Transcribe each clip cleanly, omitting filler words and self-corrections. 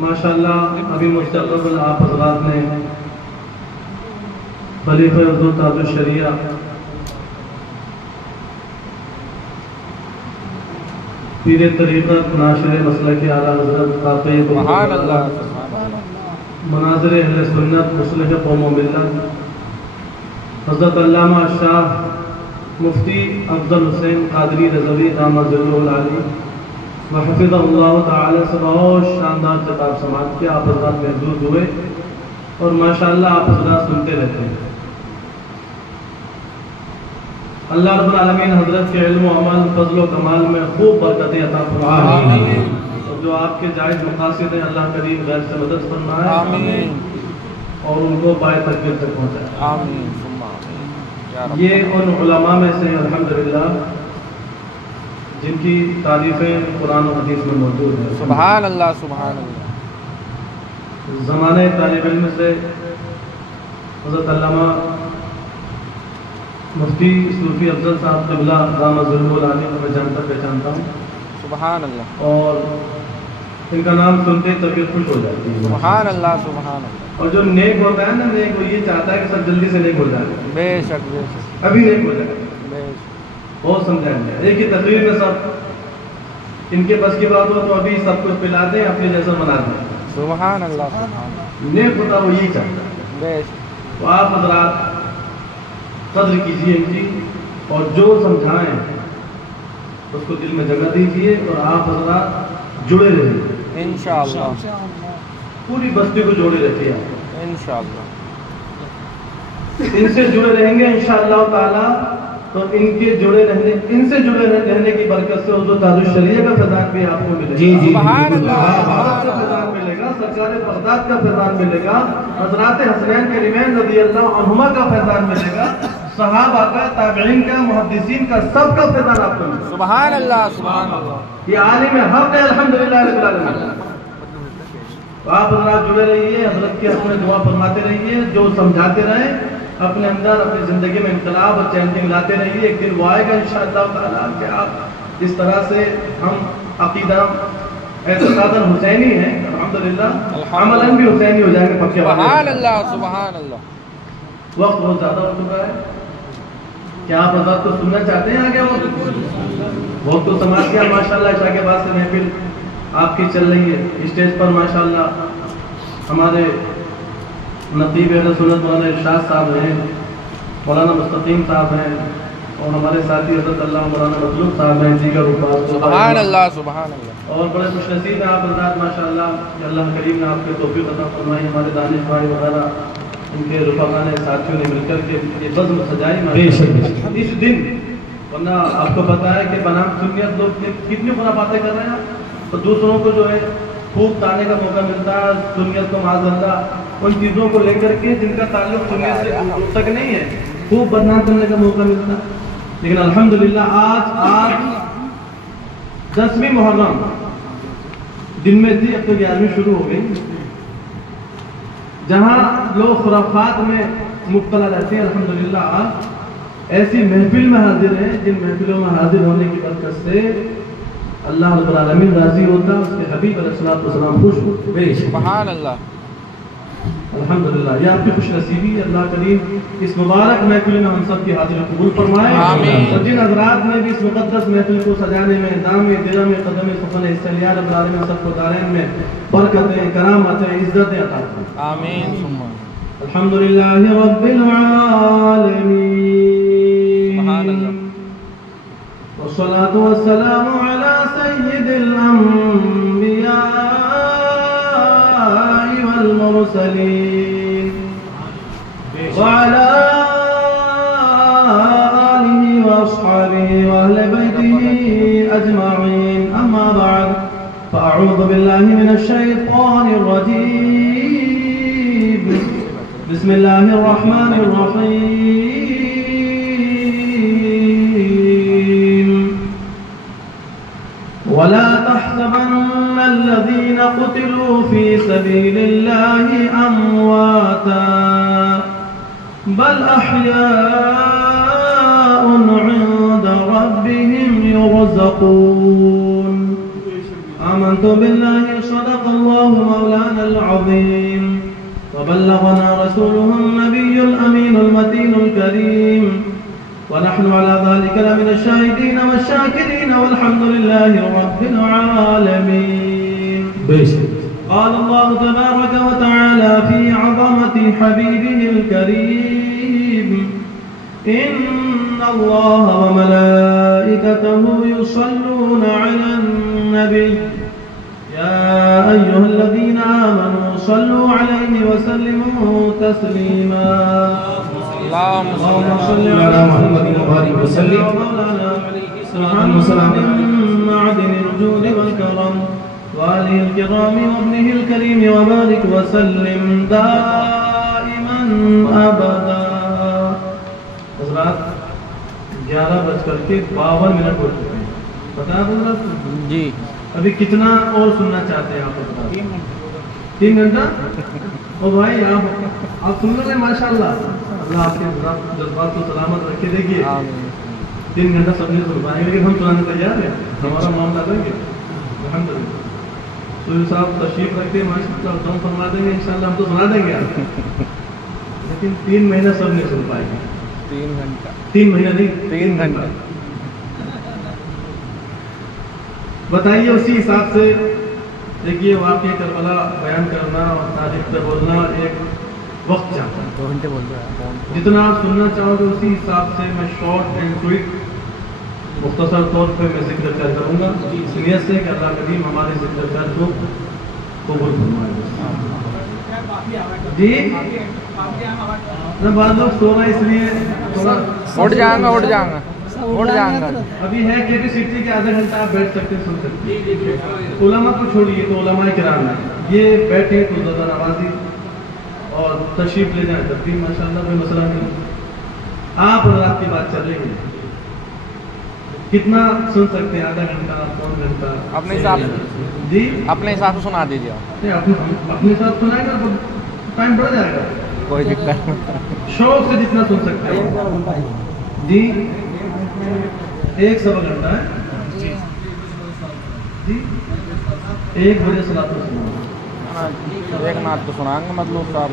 ماشاءاللہ ابھی مستقبل آپ حضرات نے خلیفہ حضور تاج الشریعہ پیر طریقت ناشر مسلک اعلیٰ حضرت خاطب سبحان اللہ مناظر اہل سنت مصلح قوم و ملت حضرت علامہ شاہ مفتی افضل حسین قادری رضوی دامت ظلہ العالی وحفظہ اللہ تعالی سے بہت شاندار خطاب سماعت کیا. آپ حضرات محظوظ ہوئے اور ماشاءاللہ آپ حضرات سنتے رہتے ہیں. اللہ رب العالمین حضرت کے علم و عمل فضل و کمال میں خوب برکتیں عطا فرمائے اور جو آپ کے جائز مقاصد ہیں اللہ کریم غیر سے مدد فرمائے اور ان کو پائے تکمیل تک پہنچائے. یہ ان علماء میں سے الحمدللہ جن کی تعریفیں قرآن و حدیث میں موجود ہیں. سبحان اللہ سبحان اللہ. زمانے طالب علم سے حضرت علامہ مفتی صوفی افضل صاحب قبلہ دامت ظلہ العالی کو میں جانتا پہچانتا ہوں. سبحان اللہ. اور ان کا نام سنتے ہی طبیعت خوش ہو جاتی ہے. سبحان اللہ سبحان اللہ. اور جو نیک ہوتا ہے نا نیک وہ یہ چاہتا ہے کہ سب جلدی سے نیک ہو جائے. بے شک بے شک. ابھی نیک ہو جائے. بے شک. بہت سمجھائیں گے. ایک ہی تقریر میں سب ان کے بس کی بات ہو تو ابھی سب کچھ پلا دیں اپنے جیسا بنا دیں. سبحان اللہ سبحان اللہ. نیک ہوتا وہ یہی چاہتا ہے. بے شک. تو آپ حضرات قدر کیجیے ان کی اور جو سمجھائیں اس کو دل میں جگہ دیجیے اور آپ حضرات جڑے رہیں انشاءاللہ. پوری بستی کو جوڑے رکھیے. انشاءاللہ ان سے جڑے رہیں گے انشاءاللہ تعالی تو ان سے جڑے رہنے کی برکت سے حضور تاج الشریعہ کا فیضان بھی آپ کو ملے گا. سبحان اللہ. کا فیضان ملے گا. سرکار بغداد کا فیضان ملے گا. حضرات حسنین کریمین رضی اللہ عنہما کا فیضان ملے گا. صحابہ کا تابعین کا محدثین کا سب کا فیضان آپ کو ملے گا. سبحان اللہ سبحان اللہ. یہ عالم حق ہے الحمدللہ رب العالمین. تو آپ حضرات جڑے رہیے حضرت کے حق میں دعا فرماتے رہیے جو سمجھاتے رہیں اپنے اندر اپنی زندگی میں انقلاب اور چینجنگ لاتے رہیے. ایک دن وہ آئے گا انشاءاللہ تعالیٰ کہ آپ اس طرح سے ہم عقیدہ اعتقاداً حسینی ہیں الحمدللہ عملاً بھی حسینی ہو جائیں گے پکے. سبحان اللہ سبحان اللہ. وقت بہت زیادہ ہو چکا ہے. کیا آپ حضرات کو سننا چاہتے ہیں آگے؟ وقت تو سماج کیا ماشاءاللہ عشاء کے بعد سے محفل آپ کی چل رہی ہے. اسٹیج پر ماشاءاللہ ہمارے نقیب اہل سنت مولانا ارشاد صاحب ہیں, مولانا مستقیم صاحب ہیں اور ہمارے ساتھی حضرت اللہ مولانا مطلوب صاحب ہیں. دیگر سبحان اللہ سبحان اللہ. اور بڑے خوش نصیب ہیں آپ حضرات ماشاءاللہ کہ اللہ کریم نے آپ کے توفیق عطا فرمائی. ہمارے دانش بھائی وغیرہ ان کے رفقا نے ساتھیوں نے مل کر کے یہ بزم سجائی اس دن. ورنہ آپ کو پتا ہے کہ بنام سنیت لوگ کتنی بڑا باتیں کر رہے ہیں تو دوسروں کو جو ہے خوب تانے کا موقع ملتا ہے. سنیت کو معاذ اللہ ان چیزوں کو لے کر کے جن کا تعلق سنیت سے تک نہیں ہے خوب بدنام کرنے کا موقع ملتا ہے. لیکن الحمدللہ آج 10ویں محرم دن میں تھی, اب تو 11ویں شروع ہو گئی. جہاں لوگ خرافات میں مبتلا رہتے ہیں الحمدللہ آج ایسی محفل میں حاضر ہیں جن محفلوں میں حاضر ہونے کی برکت سے اللہ رب العالمین راضی ہوتا, اس کے حبیب علیہ الصلوۃ والسلام خوش ہوتے. سبحان اللہ الحمدللہ یہ آپ کی خوش نصیبی. اللہ کریم اس مبارک محفل میں ہم سب کی حاضری قبول فرمائے. اور جن حضرات نے بھی اس مقدس محفل کو سجانے میں دام درم قدم سخن حصہ لیا رب العالمین سب کو دارین میں برکتیں کرامتیں عزتیں عطا فرمائے. آمین. الحمدللہ رب العالمین. سبحان اللہ. والصلاة والسلام على سيد الأنبياء والمرسلين وعلى آله وأصحابه وأهل بيته أجمعين. أما بعد فأعوذ بالله من الشيطان الرجيم. بسم الله الرحمن الرحيم. ولا تحسبن الذين قتلوا في سبيل الله أمواتا بل أحياء عند ربهم يرزقون. آمنت بالله صدق الله مولانا العظيم وبلغنا رسوله النبي الأمين المتين الكريم ونحن على ذلك لمن الشاهدين والشاكرين والحمد لله رب العالمين. قال الله تبارك وتعالى في عظمة حبيبه الكريم إن الله وملائكته يصلون على النبي يا أيها الذين آمنوا صلوا عليه وسلموا تسليما. اللهم صل على محمد وبارك وسلم محمد معدن الجود والكرم وآله الكرام وابنه الكريم وبارك وسلم دائما أبدا. حضرات 11:52 ہو چکے ہیں. بتا حضرات جی ابھی کتنا اور سننا چاہتے ہیں آپ بتا. 3 گھنٹہ. او بھائی آپ سن رہے ہیں ماشاء اللہ. اللہ آپ کے جذبات کو سلامت رکھے. دیکھیے 3 گھنٹہ سب نے سن پائیں گے لیکن ہم سنانے تیار ہیں. ہمارا معاملہ دیں گے الحمدللہ. سوری صاحب تشریف رکھتے ہیں ماشاء اللہ دم فرما دیں گے انشاءاللہ. ہم تو سنا دیں گے لیکن 3 مہینہ سب نہیں سن پائیں گے. 3 گھنٹہ 3 مہینہ نہیں 3 گھنٹہ. بتائیے اسی حساب سے. دیکھیے واقعہ کربلا بیان کرنا اور تاریخ پہ بولنا ایک وقت چاہتا ہے. 2 گھنٹے بول رہے ہیں. جتنا آپ سننا چاہو گے اسی حساب سے میں شارٹ اینڈ کوئک مختصر طور پہ میں ذکر کروں گا اس نیت سے کہ اللہ کریم ہمارے ذکر کو قبول فرمائے. جی بعض لوگ سو رہے اس لیے تھوڑا اٹھ جائیں گا ابھی ہے کیپیسٹی کہ آدھا گھنٹہ آپ بیٹھ سکتے ہیں سن سکتے ہیں. علماء کو چھوڑیے تو علماء کرام ہیں یہ بیٹھے تو زیادہ نوازی اور تشریف لے جائیں تب بھی ماشاء اللہ کوئی مسئلہ نہیں. آپ اور آپ کی بات چل رہی ہے. کتنا سن سکتے ہیں؟ آدھا گھنٹہ 1 گھنٹہ اپنے حساب سے. جی اپنے حساب سے سنا دیجیے. اپنے ساتھ سنائے گا تو ٹائم بڑھ جائے گا. کوئی دقت شوق سے جتنا سن سکتے ہیں. جی 1 سوا گھنٹہ ہے. جی 1 بجے صلاۃ سنا ایک نعت تو سنائیں گے مطلب صاحب.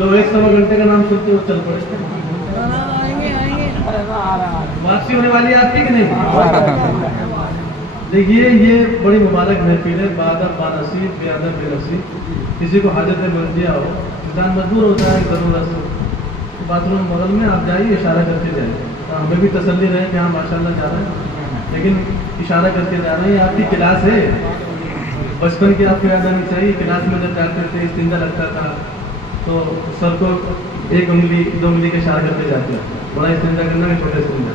لو 1 سوا گھنٹے کا نام سنتے ہو چل پڑے. واپسی ہونے والی ہے آپ کی کہ نہیں؟ دیکھیے یہ بڑی مبارک محفل ہے. بادب بانصیب بے ادب بے نصیب. کسی کو حاجت مرضیہ ہو انسان مجبور ہوتا ہے ضرورت سے باتھ روم بغل میں آپ جائیے اشارہ کر کے جائیں. ہمیں بھی تسلی رہے کہ ہاں ماشاء اللہ جا رہے ہیں لیکن اشارہ کر کے جا رہے ہیں. آپ کی کلاس ہے بچپن کی آپ کو یاد آنی چاہیے. کلاس میں جب جاتے تھے استنجا لگتا تھا تو سر کو 1 انگلی 2 انگلی کے اشارہ کر کے جاتے ہیں. بڑا استنجا کرنا ہے چھوٹے استنجا.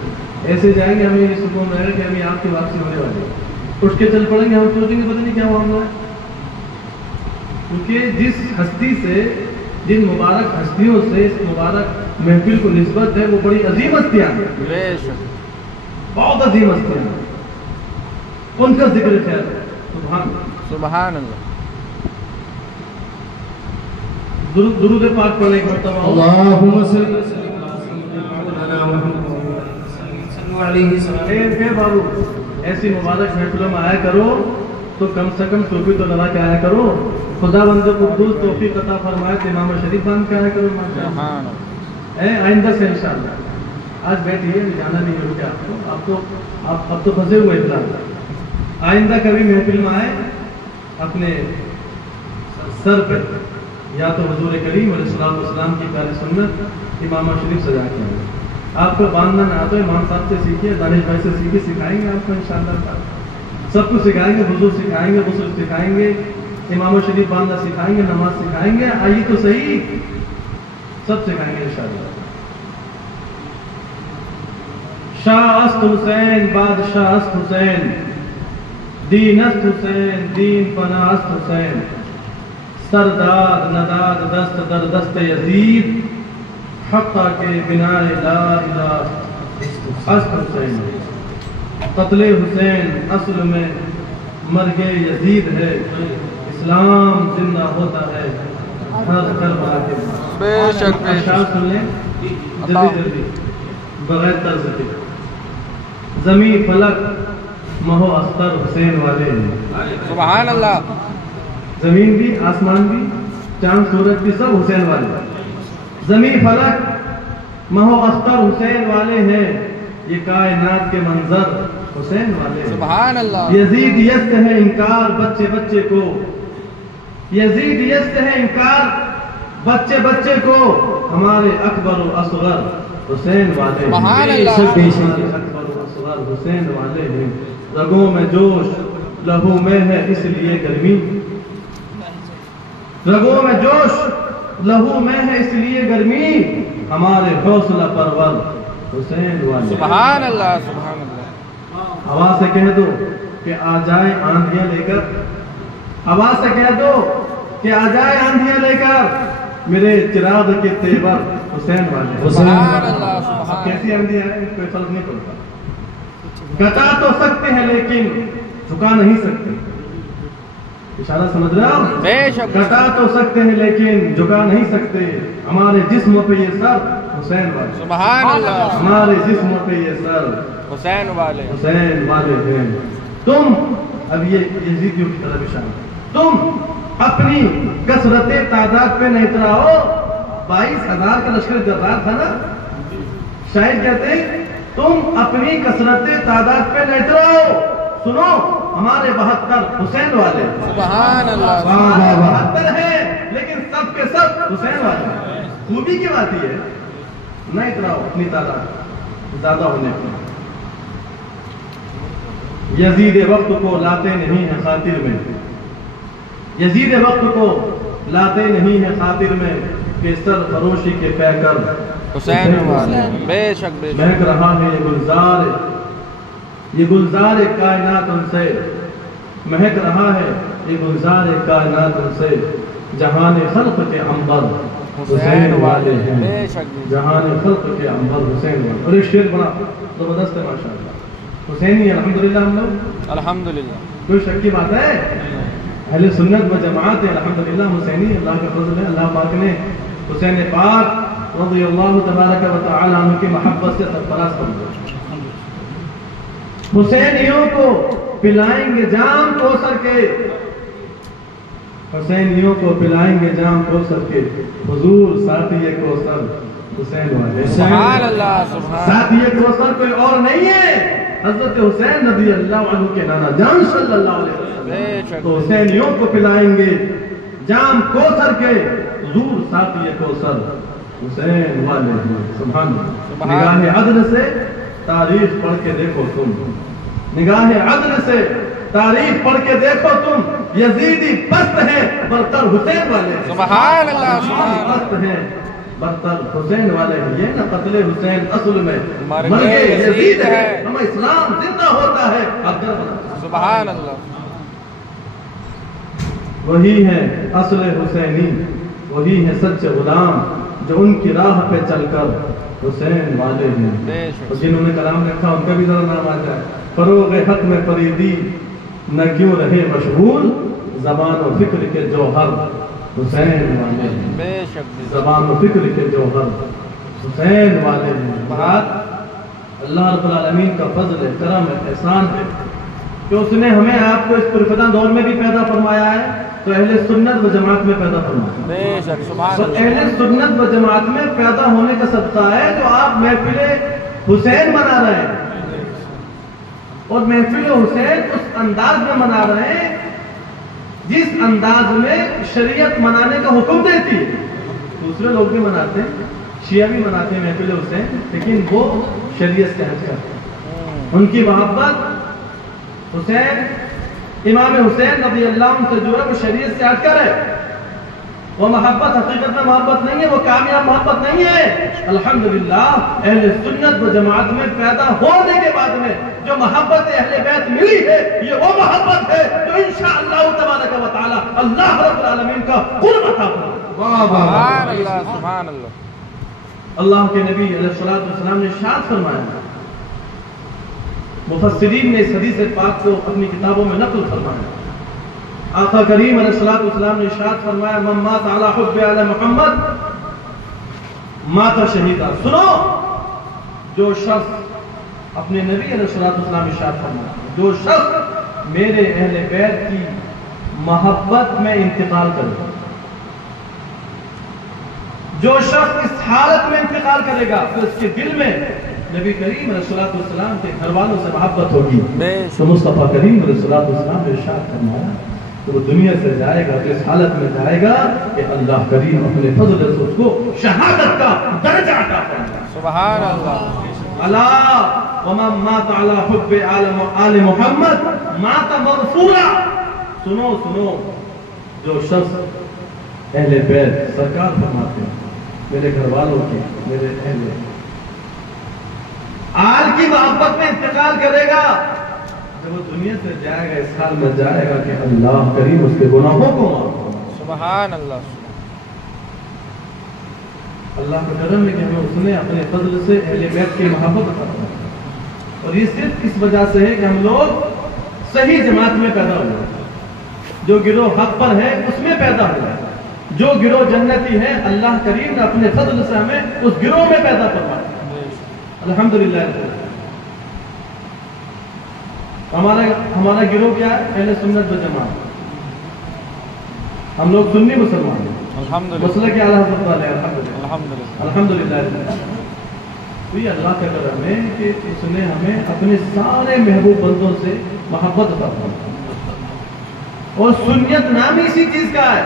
ایسے جائیں گے ہمیں یہ سکون رہے گا کہ ابھی آپ کی واپسی ہونے والی ہے. اٹھ کے چل پڑیں گے ہم سوچیں گے پتہ نہیں کیا معاملہ ہے. کیونکہ جس ہستی سے جن مبارک ہستیوں سے اس مبارک محفل کو نسبت ہے وہ بڑی عظیم ہستیاں ہیں. بہت عظیم ہستیاں ہیں. ان کا ذکر خیر سبحان اللہ. درود پاک پڑھنے ایک مرتبہ. اللہم صلی اے بابو ایسی مبارک محفلوں میں آیا کرو تو کم سے کم ٹوپی تو لگا کے آیا کرو. خدا بند قدوس توفیق عطا فرمائے تو امام شریف باندھ کے آیا کرو. آئندہ سے انشاءاللہ. آج بیٹھیے جانا نہیں ہے آپ کو. آپ اب تو پھنسے ہوئے اطلاع. آئندہ کبھی محفل میں آئے اپنے سر پہ یا تو حضور کریم علیہ السلام کی پیاری سنت امام شریف سجا کے آئے. آپ کو باندھنا نہ آتا امام صاحب سے سیکھیے, دانش بھائی سے سیکھیے, سکھائیں گے آپ کو انشاءاللہ. سب کچھ سکھائیں گے. حضور سکھائیں گے, غسل سکھائیں گے, امام شریف باندھنا سکھائیں گے, نماز سکھائیں گے. آئیے تو صحیح سب سکھائیں گے انشاءاللہ. شاہ است حسین بادشاہ است حسین دین است حسین دین پناہ است حسین سرداد نداد دست در دست یزید حقا کے بنا لا الہ است حسین. قتل حسین اصل میں مرگ یزید ہے. اسلام زندہ ہوتا ہے ہر کربلا کے بعد. بے شک اشعار سن لیں جلدی جلدی بغیر طرز کے. زمین فلک مہو استر حسین والے ہیں. سبحان اللہ. زمین بھی آسمان بھی چاند سورج بھی سب حسین والے، زمین فلک مہو اختر حسین والے ہیں، یہ کائنات کے منظر حسین والے ہیں۔ سبحان اللہ۔ یزید یست ہے انکار بچے بچے کو، یزید یست ہے انکار بچے بچے کو، ہمارے اکبر و اصغر حسین والے ہیں۔ سبحان اللہ۔ اکبر و اصغر حسین والے ہیں، رگوں میں جوش لہو میں ہے اس لیے گرمی، رگوں میں جوش لہو میں ہے اس لیے گرمی، ہمارے حوصلہ پرور حسین والے۔ سبحان اللہ سبحان اللہ۔ ہوا سے کہہ دو کہ آ جائے آندھیاں لے کر، ہوا سے کہہ دو کہ آ جائے آندھیاں لے کر، میرے چراغ کے تیور حسین والے۔ سبحان اللہ سبحان۔ کیسی آندھی آئے کوئی فرق نہیں پڑتا، گٹا تو سکتے ہیں لیکن جھکا نہیں سکتے، اشارہ سمجھ رہے ہو؟ بے شک۔ گٹا تو سکتے ہیں لیکن جھکا نہیں سکتے، ہمارے جسم پہ یہ سر حسین والے، سبحان اللہ۔ ہمارے جسم پہ یہ سر حسین والے۔ حسین والے ہیں۔ تم اب یہ یزیدیوں کی طرف اشارہ، تم اپنی کثرت تعداد پہ نہیں اتراؤ، 22,000 کا لشکر جرار تھا نا، شاید کہتے ہیں تم اپنی کثرت تعداد پہ نہیں اتراؤ، سنو ہمارے 72 حسین والے، سبحان اللہ۔ 72 ہیں لیکن سب کے سب حسین والے ہیں۔ خوبی کی بات یہ ہے نہ اتراؤ اپنی تعداد زیادہ ہونے پر، یزید وقت کو لاتے نہیں ہیں خاطر میں، یزید وقت کو لاتے نہیں ہیں خاطر میں، کہ سر فروشی کے پیکر حسین والے۔ بے شک بے شک۔ مہک رہا ہے یہ گلزار کائنات ان سے، مہک رہا ہے یہ گلزار کائنات ان سے، جہان خلق کے عنبر حسین والے ہیں، بے شک۔ جہان خلق کے عنبر حسین والے۔ اور ایک شعر بنا زبردست ہے ماشاءاللہ، حسینی الحمدللہ ہم لوگ، الحمدللہ۔ کوئی شک کی بات ہے؟ اہل سنت و جماعت ہے الحمدللہ حسینی، اللہ کا فضل ہے، اللہ پاک نے حسین پاک رضی اللہ تبارک و تعالی عنہ کی محبت سے سرفراز کر دیا۔ حسینیوں کو پلائیں گے جام کوثر کے، حسینیوں کو پلائیں گے جام کوثر کے، حضور ساتھی کوثر حسین والے۔ سبحان اللہ سبحان۔ ساتھی کوثر کوئی اور نہیں ہے، حضرت حسین رضی اللہ عنہ کے نانا جان صلی اللہ علیہ وسلم، تو حسینیوں کو پلائیں گے جام کوثر کے، حضور ساتھی کوثر حسین والے ہیں۔ سبحان اللہ۔ نگاہ عدل سے تاریخ پڑھ کے دیکھو تم، نگاہ عدل سے تاریخ پڑھ کے دیکھو تم، یزیدی پست ہیں برتر حسین والے ہیں۔ سبحان اللہ سبحان۔ پست ہیں برتر حسین والے ہیں، یہ نہ قتل حسین اصل میں مرگ یزید ہے، ہم اسلام زندہ ہوتا ہے اگر سبحان اللہ۔ وہی ہے اصل حسینی، وہی ہے سچے غلام، جو ان کی راہ پہ چل کر حسین والے ہیں۔ اور جنہوں نے کلام رکھا ان کا بھی ذرا نام آ جائے، فروغ حق میں فریدی نہ کیوں رہے مشغول، زبان و فکر کے جوہر حسین والے ہیں، بے شک۔ زبان و فکر کے جوہر حسین والے ہیں۔ بات اللہ رب العالمین کا فضل ہے، کرم ہے، احسان ہے کہ اس نے ہمیں آپ کو اس پرفتن دور میں بھی پیدا فرمایا ہے، تو اہل سنت و جماعت میں پیدا فرمایا ہے۔ بے شک سبحان تو اللہ۔ اہل سنت و جماعت میں پیدا ہونے کا صدقہ ہے جو آپ محفل حسین منا رہے ہیں، اور محفل حسین اس انداز میں منا رہے ہیں جس انداز میں شریعت منانے کا حکم دیتی ہے۔ دوسرے لوگ بھی مناتے ہیں، شیعہ بھی مناتے ہیں محفل حسین، لیکن وہ شریعت سے ہٹ کرتے ہیں۔ ان کی محبت حسین امام حسین رضی اللہ عنہ سے جو ہے وہ شریعت سے ہٹ کر ہے، وہ محبت حقیقت میں محبت نہیں ہے، وہ کامیاب محبت نہیں ہے۔ الحمدللہ اہل سنت و جماعت میں پیدا ہونے کے بعد میں جو محبت اہل بیت ملی ہے، یہ وہ محبت ہے جو انشاءاللہ تبارک و تعالی اللہ رب العالمین کا قرب عطا فرمائے۔ سبحان اللہ سبحان اللہ۔ اللہ کے نبی علیہ الصلوۃ والسلام نے ارشاد فرمایا، مفسرین نے اس حدیث پاک کو اپنی کتابوں میں نقل فرمایا، آقا کریم علیہ الصلوۃ والسلام نے ارشاد فرمایا، من مات علی حب علی محمد مات شہیدا۔ سنو، جو شخص اپنے نبی علیہ الصلوۃ والسلام ارشاد فرمایا، جو شخص میرے اہل بیت کی محبت میں انتقال کرے، جو شخص اس حالت میں انتقال کرے گا تو اس کے دل میں نبی کریم علیہ الصلوۃ والسلام کے گھر والوں سے محبت ہوگی. تو مصطفیٰ کریم علیہ الصلوۃ والسلام نے ارشاد فرمایا تو وہ دنیا سے جائے گا تو اس حالت میں جائے گا کہ اللہ کریم اپنے فضل سے اس کو شہادت کا درجہ عطا فرمائے. سبحان اللہ. اللہ ومن مات علی حب آل محمد مات مغفورا. سنو سنو، جو شخص اہل بیت سرکار فرماتے ہیں میرے گھر والوں کی، میرے اہل آل کی محبت میں انتقال کرے گا، جب وہ دنیا سے جائے گا اس حال میں جائے گا کہ اللہ کریم اس کے گناہوں کو معاف فرمائے. سبحان اللہ. اللہ کا کرم ہے کہ ہمیں اس نے اپنے فضل سے اہل بیت کی محبت عطا فرمائی. اور یہ صرف اس وجہ سے ہے کہ ہم لوگ صحیح جماعت میں پیدا ہوئے، جو گروہ حق پر ہے اس میں پیدا ہوا ہے، جو گروہ جنتی ہے اللہ کریم نے اپنے فضل سے ہمیں اس گروہ میں پیدا فرمایا. الحمدللہ. ہمارا گروہ کیا ہے؟ اہل سنت و جماعت. ہم لوگ سنی مسلمان ہیں. مسلک اعلیٰ حضرت والے الحمدللہ. تو یہ اللہ کا کرم ہے کہ اس نے ہمیں اپنے سارے محبوب بندوں سے محبت عطا فرمائی. اور سنیت نام اسی چیز کا ہے.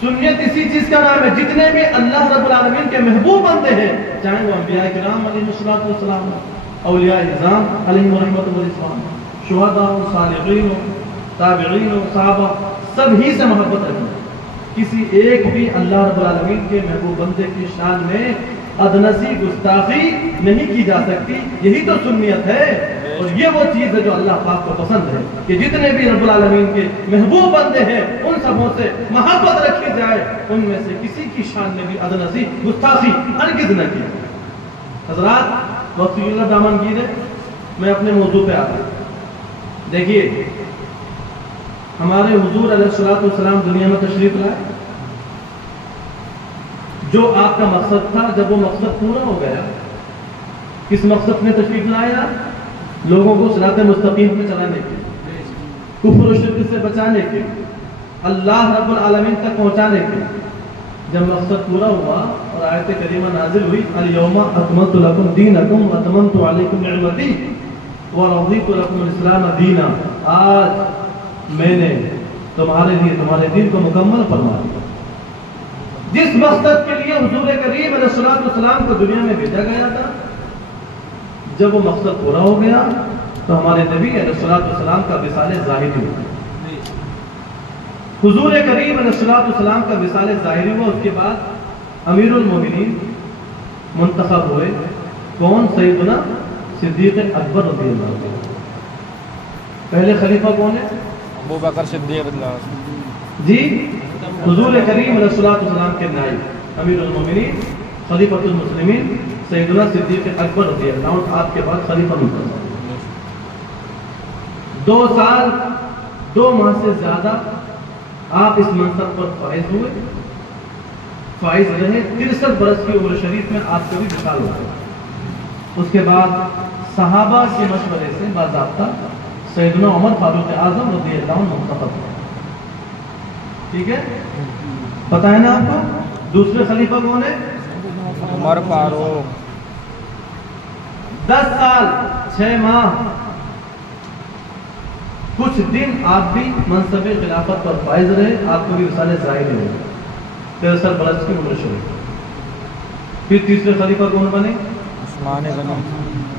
سنیت اسی چیز کا نام ہے. جتنے بھی اللہ رب العالمین کے محبوب بندے ہیں، چاہے وہ انبیاء کرام علیہ الصلوۃ والسلام، اولیاء اعظام علیہم رحمۃ والسلام، شہداء، صالحین، تابعین، صحابہ، سب ہی سے محبت رکھیں. کسی ایک بھی اللہ رب العالمین کے محبوب بندے کی شان میں ادنسی گستاخی نہیں کی جا سکتی. یہی تو سنیت ہے. اور یہ وہ چیز ہے جو اللہ پاک کو پسند ہے کہ جتنے بھی رب العالمین کے محبوب بندے ہیں ان سبوں سے محبت رکھی جائے. ان میں سے کسی کی شان میں بھی ادنسی گستاخی ہرگز نہ کی. حضرات وقت اللہ دامنگیر ہے، میں اپنے موضوع پہ آتا ہوں. دیکھیے ہمارے حضور علیہ الصلوۃ والسلام دنیا میں تشریف لائے. جو آپ کا مقصد تھا جب وہ مقصد پورا ہو گیا، کس مقصد میں تشریف لایا؟ لوگوں کو صراط مستقیم پہ چلانے کے، کفر و شرک سے بچانے کے، اللہ رب العالمین تک پہنچانے کے. جب مقصد پورا ہوا اور آیت کریمہ نازل ہوئی، الیوم اکملت لکم دینکم واتممت علیکم نعمتی ورضیت لکم الاسلام دینا. آج میں نے تمہارے لیے تمہارے دین کو مکمل فرما دیا. جس مقصد کے لیے حضور کریم علیہ الصلوۃ والسلام کو دنیا میں بھیجا گیا تھا، جب وہ مقصد پورا ہو گیا تو ہمارے نبی علیہ الصلوۃ والسلام کا وصال ظاہری ہوا. حضور کریم علیہ الصلوۃ والسلام کا وصال ظاہری ہوا. اس کے بعد امیر المومنین منتخب ہوئے. کون؟ سیدنا صدیق اکبر رضی اللہ عنہ. پہلے خلیفہ کون ہے؟ ابو بکر صدیق رضی اللہ عنہ. جی، حضور کریم علیہ الصلوۃ والسلام کے نائب امیر المومنین خلیفۃ المسلمین سیدنا صدیق اکبر رضی اللہ عنہ آپ کے بعد خلیفہ منتخب. 2 سال 2 ماہ سے زیادہ آپ اس منصب پر فائز ہوئے، فائز رہے. 63 برس کی عمر شریف میں آپ کا بھی وصال ہو گیا. اس کے بعد صحابہ کے مشورے سے باضابطہ سیدنا عمر فاروق اعظم رضی اللہ عنہ منتخب ہوئے. ٹھیک ہے، پتہ ہے نا آپ کو دوسرے خلیفہ کون ہے؟ عمر فاروق. 10 سال 6 ماہ کچھ دن آپ بھی منصب خلافت پر فائز رہے. آپ کو بھی وصال ظاہری ہوئے. 63 برس کی عمر شریف. پھر تیسرے خلیفہ کون بنے؟ عثمان غنی.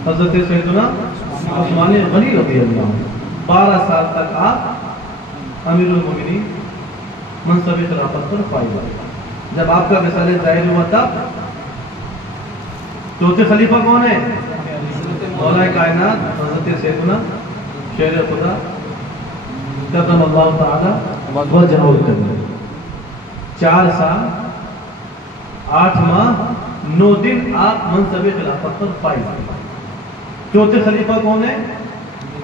حضرت سیدنا عثمان غنی رضی اللہ عنہ. 12 سال تک آپ امیر المومنین منصب خلافت پر فائز رہے. جب آپ کا وصال ظاہری ہوا تب چوتھے خلیفہ کون ہے؟ مولا کائنات حضرت سیدنا شیر خدا قدم اللہ تعالی وجہہ الکریم. 4 سال 8 ماہ 9 دن آپ منصب خلافت پر فائز رہے. چوتھے خلیفہ کون ہے؟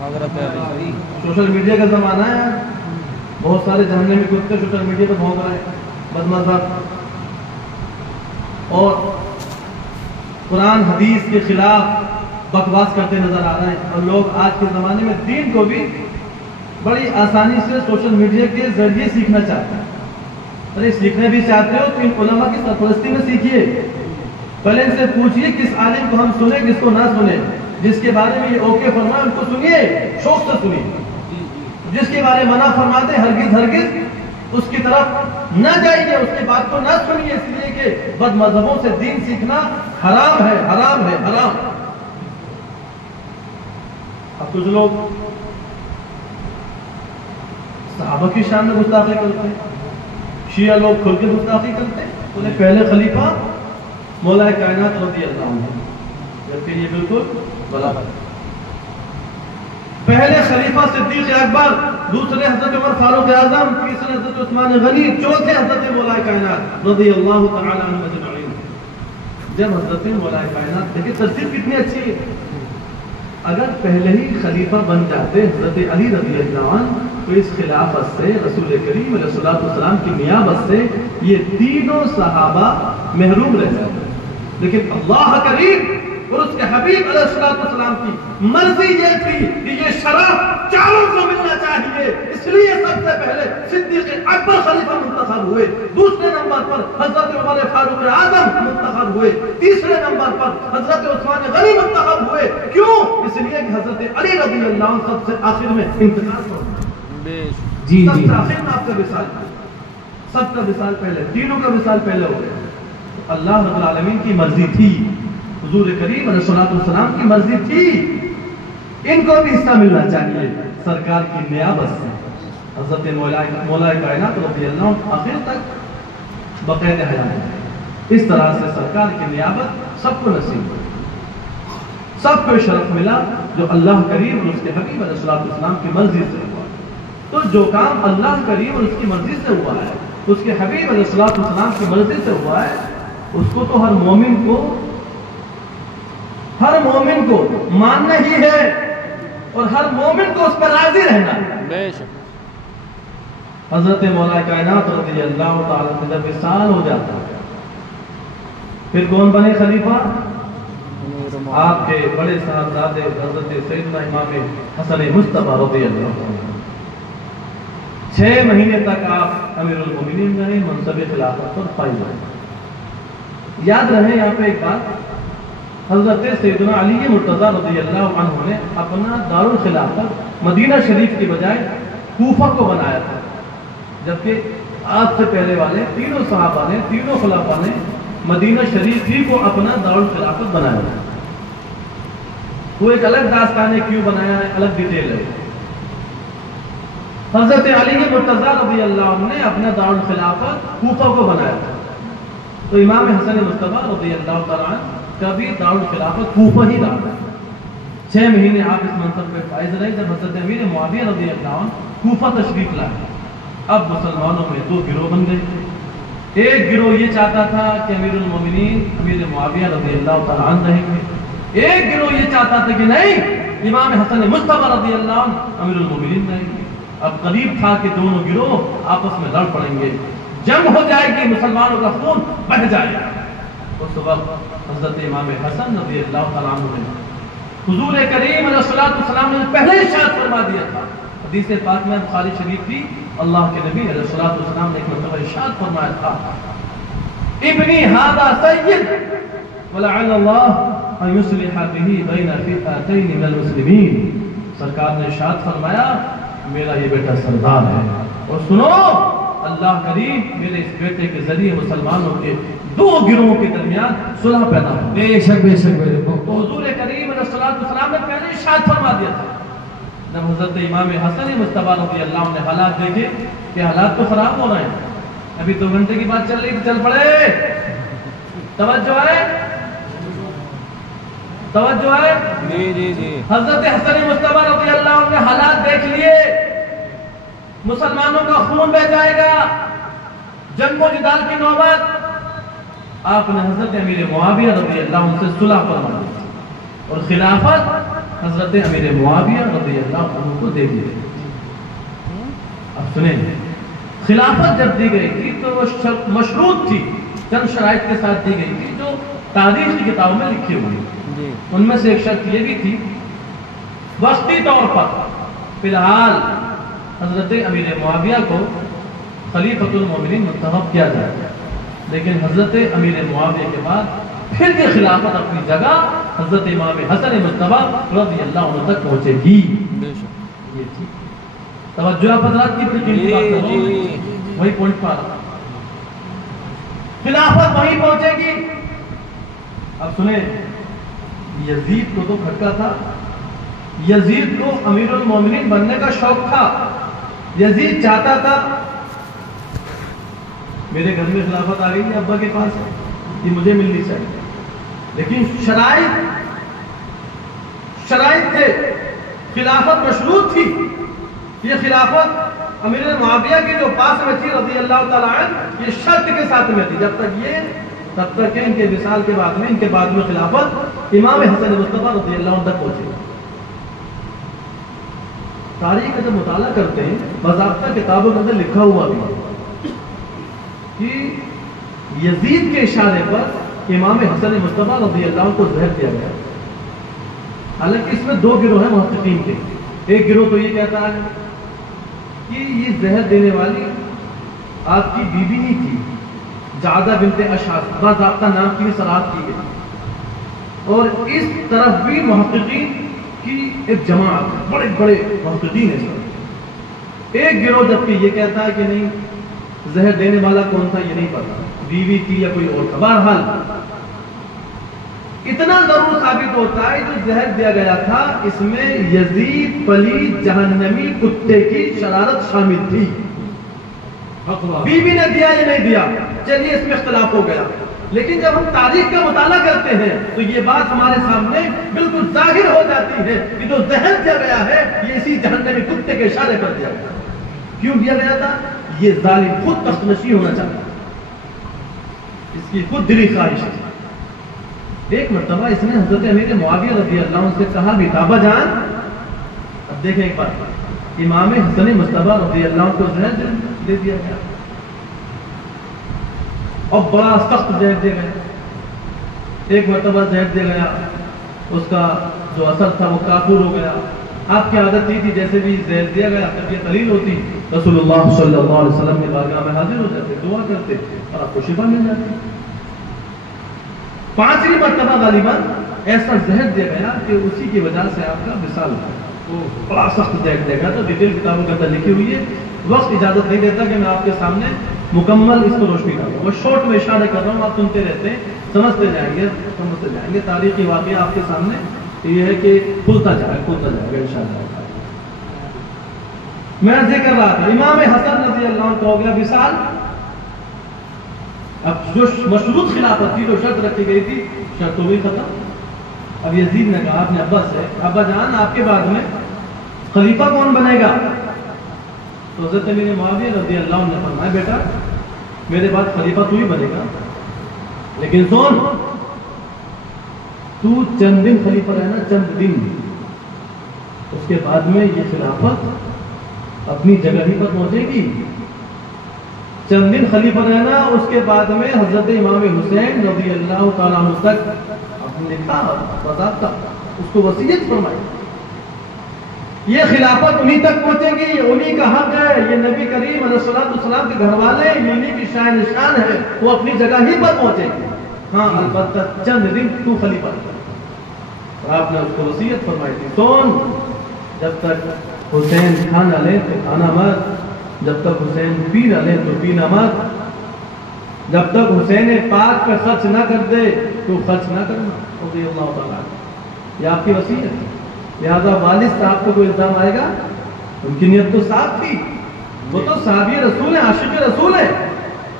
حضرت علی. سوشل میڈیا کا زمانہ ہے، بہت سارے جہنمی کتے سوشل میڈیا پہ بھونک رہے ہیں بدمزہ اور قرآن حدیث کے خلاف بکواس کرتے نظر آ رہے ہیں. اور لوگ آج کے زمانے میں دین کو بھی بڑی آسانی سے سوشل میڈیا کے ذریعے سیکھنا چاہتے ہیں. ارے سیکھنے بھی چاہتے ہو تو ان علماء کی سرپرستی میں سیکھیے. پہلے ان سے پوچھئے کس عالم کو ہم سنیں کس کو نہ سنیں. جس کے بارے میں یہ اوکے فرمائے ان کو سنیے, شوق سے سنیے. جس کے بارے میں منع فرماتے ہرگز اس کی طرف نہ جائیے, اس کی بات کو نہ سنیے, اس لیے کہ بد مذہبوں سے دین سیکھنا حرام ہے, حرام ہے, حرام. اب کچھ لوگ صحابہ کی شان میں گستاخی کرتے ہیں, شیعہ لوگ کھل کے گستاخی کرتے ہیں. انہیں پہلے خلیفہ مولا کائنات رضی اللہ عنہ, جبکہ یہ بالکل غلط ہے. پہلے خلیفہ صدیق اکبر, دوسرے حضرت عمر فاروق اعظم, تیسرے حضرت عثمان غنی, چوتھے حضرت مولا کائنات رضی اللہ تعالی عنہ اجمعین. جب حضرت مولا کائنات, دیکھیں ترتیب کتنی اچھی ہے. اگر پہلے ہی خلیفہ بن جاتے حضرت علی رضی اللہ عنہ تو اس خلافت سے رسول کریم علیہ الصلوۃ والسلام کی نیابت سے یہ تینوں صحابہ محروم رہ جاتے. لیکن اللہ کریم اور اس کے حبیب علیہ الصلوۃ والسلام کی مرضی یہ تھی کہ یہ شرف چاروں کو ملنا چاہیے, اس لیے سب سے پہلے صدیق اکبر خلیفہ منتخب ہوئے, دوسرے نمبر پر حضرت عمر فاروق اعظم منتخب ہوئے, تیسرے نمبر پر حضرت عثمان غنی منتخب ہوئے. کیوں؟ اس لیے کہ حضرت علی رضی اللہ عنہ سب سے آخر میں انتقال ہو گئے. سب سے آخر میں آپ کا وصال, سب کا وصال پہلے, تینوں کا وصال پہلے ہو گیا. اللہ رب العالمین کی مرضی تھی, حضور کریم علیہ الصلوۃ والسلام کی مرضی تھی, ان کو بھی حصہ ملنا چاہیے سرکار کی نیابت سے. حضرت مولا کائنات رضی اللہ عنہ آخر تک بقید حیات. اس طرح سے سرکار کی نیابت سب کو نصیب ہوئی, سب کو شرف ملا جو اللہ کریم اور اس کے حبیب علیہ الصلوۃ والسلام کی مرضی سے ہوا. تو جو کام اللہ کریم اور اس کی مرضی سے ہوا ہے, اس کے حبیب علیہ الصلوۃ والسلام کی مرضی سے ہوا ہے, اس کو تو ہر مومن کو ماننا ہی ہے اور ہر مومن کو اس پر راضی رہنا ہے. حضرت مولا کائنات رضی اللہ تعالیٰ سے جب وصال ہو جاتا ہے پھر کون بنے خلیفہ؟ آپ کے بڑے صاحبزادے حضرت سیدنا امام حسن مصطفیٰ رضی اللہ عنہ. 6 مہینے تک آپ امیر المومنین رہے, منصب خلافت پر فائز رہے. یاد رہے یہاں پہ ایک بات, حضرت سیدنا علی مرتضیٰ رضی اللہ عنہ نے اپنا دارالخلافت مدینہ شریف کی بجائے کوفہ کو بنایا تھا, جبکہ آپ سے پہلے والے تینوں صحابہ نے, تینوں خلافہ نے مدینہ شریف ہی کو اپنا دارالخلافت بنایا تھا. وہ ایک الگ داستان ہے, کیوں بنایا ہے, الگ ڈیٹیل ہے. حضرت علی مرتضیٰ رضی اللہ عنہ نے اپنا دارالخلافت کوفہ کو بنایا تھا, تو امام حسن مصطفیٰ رضی اللہ تعالیٰ عنہ کا بھی دارالخلافت کوفہ ہی رہا. 6 مہینے آپ اس منصب پہ فائز رہے جب حضرت امیر معاویہ رضی اللہ عنہ کوفہ تشریف لائے. اب مسلمانوں میں 2 گروہ بن گئے. ایک گروہ یہ چاہتا تھا کہ امیر المومنین امیر معاویہ رضی اللہ تعالیٰ عنہ رہیں گے, ایک گروہ یہ چاہتا تھا کہ نہیں امام حسن مصطفیٰ رضی اللہ عنہ امیر المومنین رہیں گے. اب قریب تھا کہ دونوں گروہ آپس میں لڑ پڑیں گے, جنگ ہو جائے گی, مسلمانوں کا خون بہہ جائے گا. اس وقت حضرت امام حسن رضی اللہ تعالیٰ عنہ نے حضور کریم علیہ الصلوۃ والسلام نے پہلے ارشاد فرما دیا تھا, حدیث پاک میں بخاری شریف تھی, اللہ کے نبی علیہ الصلوۃ والسلام نے ایک مرتبہ ارشاد فرمایا تھا, ابنی ھذا سید ولعل اللہ ان یصلح به بین فئتین من المسلمین. سرکار نے ارشاد فرمایا میرا یہ بیٹا سردار ہے, اور سنو اللہ کریم میرے اس بیٹے کے ذریعے مسلمانوں کے 2 گروہوں کے درمیان صلح پیدا ہو. بے شک تو حضور کریم علیہ الصلوۃ والسلام نے پہلے ارشاد فرما دیا تھا. جب حضرت امام حسن مصطفیٰ رضی اللہ عنہ نے حالات دیکھے کہ حالات تو خراب ہو رہے ہیں, ابھی 2 گھنٹے کی بات چل رہی تھی, چل پڑے, توجہ ہے, توجہ ہے. جی حضرت حسن مصطفیٰ رضی اللہ عنہ نے حالات دیکھ لیے, مسلمانوں کا خون بہ جائے گا, جنگ و جدال کی نوبت. آپ نے حضرت امیر معاویہ رضی اللہ عنہ سے صلح فرما دی اور خلافت حضرت امیر معاویہ رضی اللہ عنہ کو دے دی. اب سنیں, خلافت جب دی گئی تھی تو وہ مشروط تھی, چند شرائط کے ساتھ دی گئی تھی جو تاریخ کی کتابوں میں لکھی ہوئی. ان میں سے ایک شرط یہ بھی تھی, وقتی طور پر فی الحال حضرت امیر معاویہ کو خلیفۃ المومنین منتخب کیا جائے، لیکن حضرت امیر معاویہ کے بعد پھر یہ خلافت اپنی جگہ حضرت امام حسن مجتبی رضی اللہ عنہ تک پہنچے گی۔ بے شک یہ ٹھیک توجہ آپ حضرات کی بڑی بات کر رہا ہوں، وہی پوائنٹ پا رہا، خلافت وہیں پہنچے گی۔ اب سنیں، یزید کو تو کھٹکا تھا، یزید کو امیر المومنین بننے کا شوق تھا، یزید چاہتا تھا میرے گھر میں خلافت آ گئی ہے ابا کے پاس، یہ مجھے ملنی چاہیے، لیکن شرائط تھے، خلافت مشروط تھی۔ یہ خلافت امیر معاویہ کے جو پاس میں تھی رضی اللہ تعالیٰ عنہ، یہ شرط کے ساتھ میں تھی، تب تک کہ ان کے وصال کے بعد میں، ان کے بعد میں خلافت امام حسن مجتبی رضی اللہ عنہ تک پہنچے۔ تاریخ کا جب مطالعہ کرتے ہیں، باضابطہ کتابوں کے اندر لکھا ہوا بھی ہے کہ یزید کے اشارے پر امام حسن مجتبی رضی اللہ عنہ کو زہر دیا گیا۔ حالانکہ اس میں دو گروہ ہیں محققین کے، ایک گروہ تو یہ کہتا ہے کہ یہ زہر دینے والی آپ کی بیوی نہیں تھی، جعدہ بنت اشعث، باضابطہ نام کی صراحت کی گئی، اور اس طرف بھی محققین کی ایک جماعت، بڑے بڑے محققین ہیں سب۔ ایک گروہ جبکہ یہ کہتا ہے کہ نہیں، زہر دینے والا کون تھا یہ نہیں پتا، بیوی تھی یا کوئی اور تھا۔ بہرحال اتنا ضرور ثابت ہوتا ہے جو زہر دیا گیا تھا اس میں یزید پلید جہنمی کتے کی شرارت شامل تھی۔ بیوی نے دیا یا نہیں دیا، چلیے اس میں اختلاف ہو گیا، لیکن جب ہم تاریخ کا مطالعہ کرتے ہیں تو یہ بات ہمارے سامنے بالکل ظاہر ہو جاتی ہے کہ جو زہر دیا گیا ہے یہ اسی جہنمی کتے کے اشارے پر دیا گیا۔ کیوں دیا گیا تھا؟ یہ ظالم خود تخت نشین ہونا چاہتا، اس کی خود دلی خواہش ہے۔ ایک مرتبہ اس نے حضرت امیر معاویہ رضی اللہ عنہ سے کہا بھی ابا جان، اب دیکھیں ایک بات، امام حسن مجتبی رضی اللہ عنہ کو زہر دے دیا گیا اور بڑا سخت زہر دیا گیا۔ ایک مرتبہ زہر دیا گیا، اس کا جو اثر تھا وہ کافور ہو گیا۔ آپ کی عادت تھی جیسے بھی زہر دیا گیا طبیعت قلیل ہوتی، رسول اللہ صلی اللہ علیہ وسلم کی بارگاہ میں حاضر ہو جاتے، دعا کرتے اور آپ کو شفا مل جاتی۔ پانچویں مرتبہ غالباً ایسا زہر دیا گیا کہ اسی کی وجہ سے آپ کا وصال ہوا، بڑا سخت زہر دیا گیا۔ تو ڈیٹیل کتابوں کے اندر لکھی ہوئی ہے، وقت اجازت نہیں دیتا کہ میں آپ کے سامنے مکمل اس کو روشنی ڈالوں، وہ شارٹ میں اشارے کر رہا ہوں، آپ سنتے رہتے ہیں، سمجھتے جائیں گے۔ تاریخی واقعہ آپ کے سامنے یہ ہے کہ کھلتا جائے گا انشاءاللہ۔ میں ذکر کر رہا تھا امام حسن رضی اللہ عنہ کا ہو گیا وصال۔ اب جو مشروط خلافت تھی، جو شرط رکھی گئی تھی، شرط ہو گئی ختم۔ اب یزید نے کہا اپنے ابا سے، ابا جان آپ کے بعد میں خلیفہ کون بنے گا؟ تو حضرت امیر معاویہ رضی اللہ عنہ نے فرمایا بیٹا میرے بعد خلیفہ تو ہی بنے گا، لیکن سن تو چند دن خلیفہ رہنا، چند دن، اس کے بعد میں یہ خلافت اپنی جگہ ہی پر پہنچے گی۔ چند دن خلیفہ رہنا، اس کے بعد میں حضرت امام حسین رضی اللہ تعالیٰ عنہ تک آپ نے لکھا باضابطہ، اس کو وصیت فرمائی، یہ خلافت انہی تک پہنچے گی، انہی کا حق ہے، یہ نبی کریم علیہ السلام کے گھر والے، انہی کی شان نشان ہے، وہ اپنی جگہ ہی پر پہنچے گی، ہاں البتہ چند دن تو خلیفہ ہے۔ اور آپ نے اس کو وصیت فرمائی تھی، سن جب تک حسین کھانا لے تو کھانا مت، جب تک حسین پینا لے تو پینا مت، جب تک حسین پاک پہ خرچ نہ کر دے تو خرچ نہ کرنا، رضی اللہ تعالیٰ۔ یہ آپ کی وصیت ہے، لہذا والد صاحب کو کوئی الزام آئے گا، ان کی نیت تو صاف تھی، وہ تو صحابی رسول ہیں، عاشق رسول ہیں،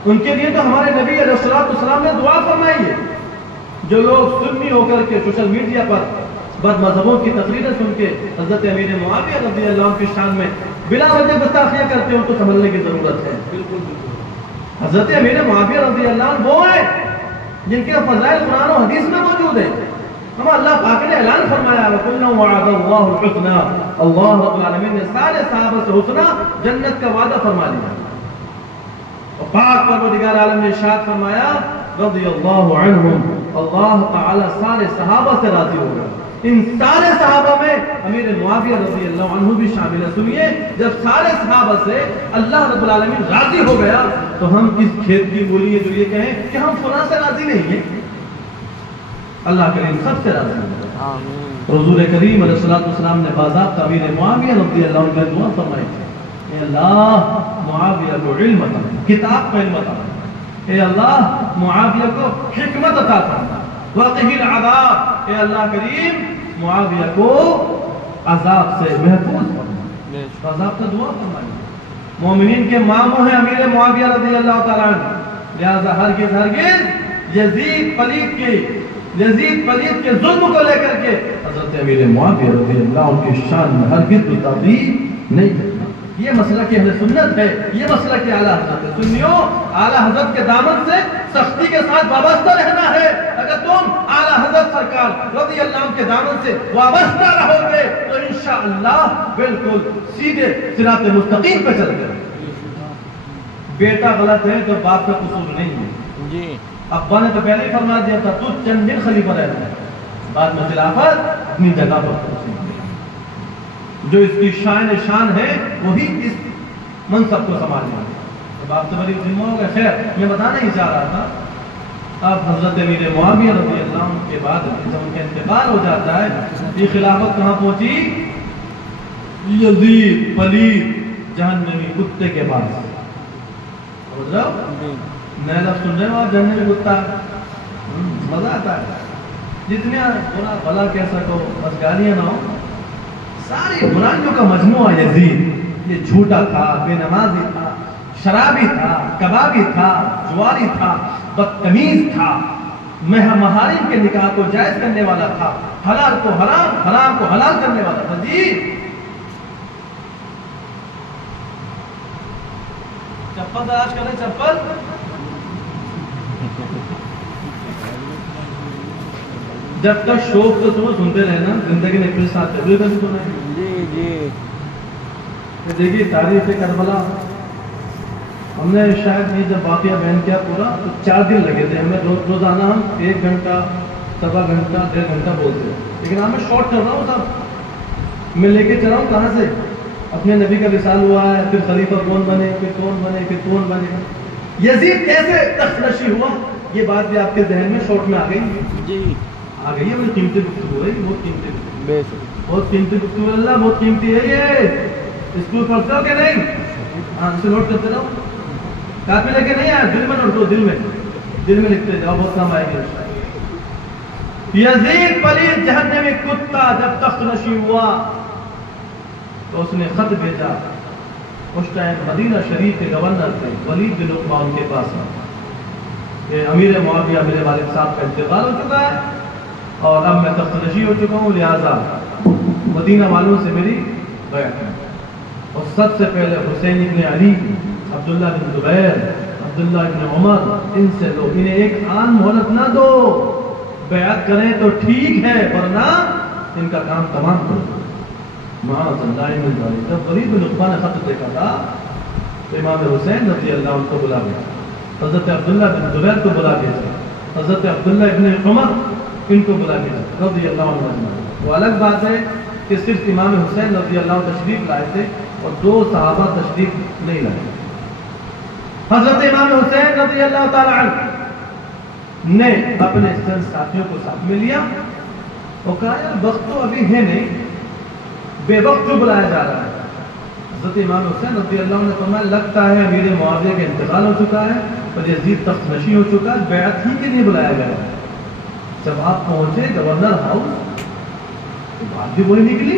ان کے لیے تو ہمارے نبی علیہ السلام نے دعا فرمائی ہے۔ جو لوگ سنی ہو کر کے سوشل میڈیا پر بد مذہبوں کی تقریریں سن کے حضرت امیر معاویہ رضی اللہ عنہ کی شان میں بلا وجہ گستاخیاں کرتے ہیں، ان کو سنبھلنے کی ضرورت ہے۔ حضرت امیر معاویہ رضی اللہ عنہ وہ ہیں جن کے فضائل قرآن و حدیث میں موجود ہیں۔ ہم اللہ پاک نے اعلان فرمایا وَكُلًّا وَعَدَ اللَّهُ الْحُسْنَى، اللہ رب العالمین نے سارے صحابہ سے حسنہ جنت کا وعدہ فرما لیا، اور پاک پروردگار عالم نے ارشاد فرمایا رضی اللہ عنہم، اللہ تعالی سارے صحابہ سے راضی ہو گیا۔ ان سارے صحابہ میں امیر معاویہ رضی اللہ عنہ بھی شامل ہے. سنیے, جب سارے صحابہ سے اللہ رب العالمین راضی ہو گیا تو ہم اس کھیت کی بولیے جو یہ کہیں کہ ہم فلاں سے راضی نہیں ہیں, اللہ کریم سب سے راضی ہے. حضور کریم علیہ الصلوۃ والسلام نے باضابطہ امیر معاویہ رضی اللہ عنہ کی دعا فرمائی تھی, اے اللہ معاویہ کو علم عطا, کتاب کا علم عطا, اے اللہ معاویہ کو حکمت عطا فرما, وقہ العذاب, اے اللہ کریم معاویہ کو عذاب سے محفوظ فرما. عذاب کا دعا فرمائی. مومنین کے ماموں ہیں امیر معاویہ رضی اللہ تعالیٰ عنہ, لہذا ہرگز یزید پلید کے ظلم کو لے کر کے حضرت امیر معاویہ رضی اللہ عنہ کی شان میں ہرگز کوئی تعظیم نہیں کرتا. یہ مسئلہ کہ اہل سنت ہے, یہ مسئلہ کہ اعلیٰ حضرت ہے. سنیو, اعلیٰ حضرت کے دامن سے سختی کے ساتھ وابستہ رہنا ہے. اگر تم اعلیٰ حضرت سرکار رضی اللہ عنہ کے دامن سے وابستہ رہو گے تو انشاءاللہ بالکل سیدھے صراط مستقیم پہ چل گئے. بیٹا غلط ہے تو باپ کا قصور نہیں ہے جی. ابا نے تو پہلے ہی فرما دیا تھا تو چند دن خلیفہ رہنا ہے, بعد میں خلافت اپنی جگہ پر. جو اس کی شان ہے وہی اس منصب کو سنبھالنا ہے. اب آپ سے بڑی ذمہ ہوگا. خیر, میں بتانا ہی چاہ رہا تھا, اب حضرت امیر معاویہ رضی اللہ عنہ کے بعد جب ان کا انتقال ہو جاتا ہے, یہ خلافت کہاں پہنچی؟ یزید پلید جہنمی کتے کے پاس. نئے لفظ سن رہے ہو آپ, جہنمی کتا, مزہ آتا ہے. جتنے برا بھلا کہہ سکو, بس گالیاں نہ ہو. ساری برائیوں کا مجموعہ یزید. یہ جھوٹا تھا, بے نمازی تھا, شرابی تھا, کبابی تھا, جواری تھا, بدتمیز تھا, محارم کے نکاح کو جائز کرنے والا تھا, حلال کو حرام, حرام کو حلال کرنے والا تھا. جی چپل تلاش کریں, چپل. جب تک شوق تو تمہیں سنتے رہنا, زندگی میں اپنے ساتھ چلے گا تو نہیں. جی جی دیکھیے تاریخ کربلا ہم نے شاید یہ جب واقعہ بیان کیا پورا تو 4 دن لگے تھے. ہمیں روزانہ ہم 1 گھنٹہ, 1.25 گھنٹہ, 1.5 گھنٹہ بولتے ہیں, لیکن ہم میں شارٹ کر رہا ہوں صاحب. میں لے کے چلا ہوں کہاں سے, اپنے نبی کا وصال ہوا ہے, پھر خلیفہ کون بنے, پھر کون بنے, پھر کون بنے, یزید کیسے تخت نشی ہوا, یہ بات بھی آپ کے ذہن میں شارٹ میں آ گئی. جی آ گئی ہے. بڑی قیمتی گفتگو ہے, بہت قیمتی گفتگو, بہت قیمتی گفتگو. اللہ بہت قیمتی ہے. یہ اسکول پڑھتے ہو کہ نہیں؟ ہاں, اسے نوٹ کرتے رہو. کاپی لے کے نہیں آیا, دل میں نوٹ کرو, دل میں لکھتے جاؤ, بہت کام آئے گی. یزید پلید جہنمی کتا جب تخت نشی ہوا تو اس نے خط بھیجا. اس ٹائم مدینہ شریف کے گورنر تھے ولید بن عقبہ, ان کے پاس کہ امیر معاویہ میرے والد صاحب کا انتقال ہو چکا ہے اور اب میں تخت نشی ہو چکا ہوں, لہٰذا مدینہ والوں سے میری بیعت ہے. اور سب سے پہلے حسین ابن علی, عبداللہ بن زبیر, عبداللہ ابن عمر, ان سے لو, انہیں ایک آن مہلت نہ دو. بیعت کریں تو ٹھیک ہے, ورنہ ان کا کام تمام کرو. معاذ اللہ من ذلک. جب ولید بن عقبہ نے خط دیکھا تھا تو امام حسین رضی اللہ عنہ کو بلا بھیجا, حضرت عبداللہ بن زبیر کو بلا بھیجا, حضرت عبداللہ ابن عمر ان کو بلا بھیجا رضی اللہ عنہ. وہ الگ بات ہے کہ صرف امام حسین رضی اللہ عنہ تشریف لائے تھے اور 2 صحابہ تشریف نہیں لائے. حضرت امام حسین رضی اللہ تعالی عنہ نے اپنے چند ساتھیوں کو ساتھ میں لیا اور کہا یار وقت تو ابھی ہے نہیں, بے وقت کیوں بلایا جا رہا ہے. حضرت امام حسین رضی اللہ عنہ نے فرمایا لگتا ہے امیر معاویہ کا انتقال ہو چکا ہے اور یزید تخت نشی ہو چکا ہے, بیعت ہی کے لیے بلایا گیا ہے. جب آپ پہنچے گورنر ہاؤس تو بات بھی وہی نکلی.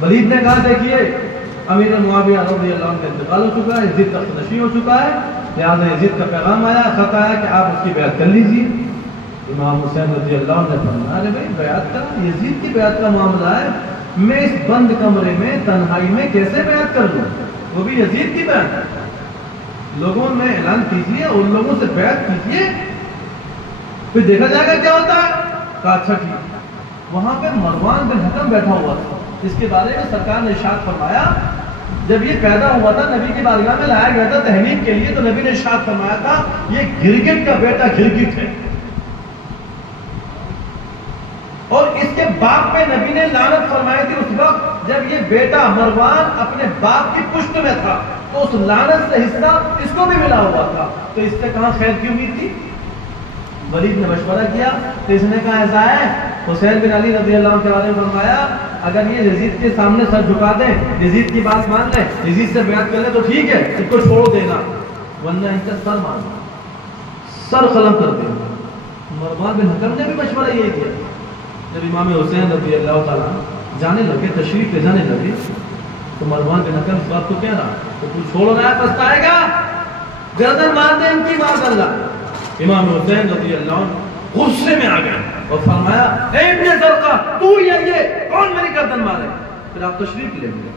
ولید نے کہا دیکھیے امیر معاویہ رضی اللہ عنہ کا انتقال ہو چکا ہے, یزید تخت نشی ہو چکا ہے, لہٰذا یزید کا پیغام آیا, خط آیا کہ آپ اس کی بیعت کر لیجیے. امام حسین رضی اللہ عنہ نے فرمایا ارے بھائی بیعت کا, یزید کی بیعت کا معاملہ ہے, میں اس بند کمرے میں تنہائی میں کیسے بیعت کر لوں, وہ بھی یزید کی بیعت. لوگوں میں اعلان کیجیے, ان لوگوں سے بیعت کیجیے, پھر دیکھا جائے گا کیا ہوتا ہے. کہا اچھا ٹھیک. وہاں پہ مروان بن حکم بیٹھا ہوا تھا, اس کے بارے میں سرکار نے ارشاد فرمایا جب یہ پیدا ہوا تھا نبی کی بارگاہ میں لایا گیا تھا تحنیک کے لیے, تو نبی نے ارشاد فرمایا تھا یہ گرگٹ کا بیٹا گرگٹ ہے. اور اس کے باپ پہ نبی نے لعنت فرمائی تھی اس وقت جب یہ بیٹا مروان اپنے باپ کی پشت میں تھا، تو اس لعنت سے حصہ اس کو بھی ملا ہوا تھا، تو اس سے کہاں خیر کی امید تھی؟ ولید نے مشورہ کیا تو اس نے کہا ایسا ہے، حسین بن علی رضی اللہ عنہ کے بارے میں فرمایا اگر یہ یزید کے سامنے سر جھکا دیں، یزید کی بات مان لیں، یزید سے بیعت کر لیں تو ٹھیک ہے، اس کو چھوڑ دینا، ورنہ ان کا سر ماننا، سر قلم کر دینا۔ مروان بن حکم نے بھی مشورہ یہی دیا۔ جب امام حسین رضی اللہ تعالیٰ جانے لگے، تشریف لے جانے لگے، تو مروان بن حکم اس بات کو کہہ رہا تو تو چھوڑ رہا ہے، پچھتائے گا، گردن مار دے ان کی، مار اللہ۔ امام حسین رضی اللہ عنہ غصے میں آ گئے اور فرمایا اے ابن زرقہ، تو یہ کون میری گردن مارے؟ پھر آپ تشریف لیں گے۔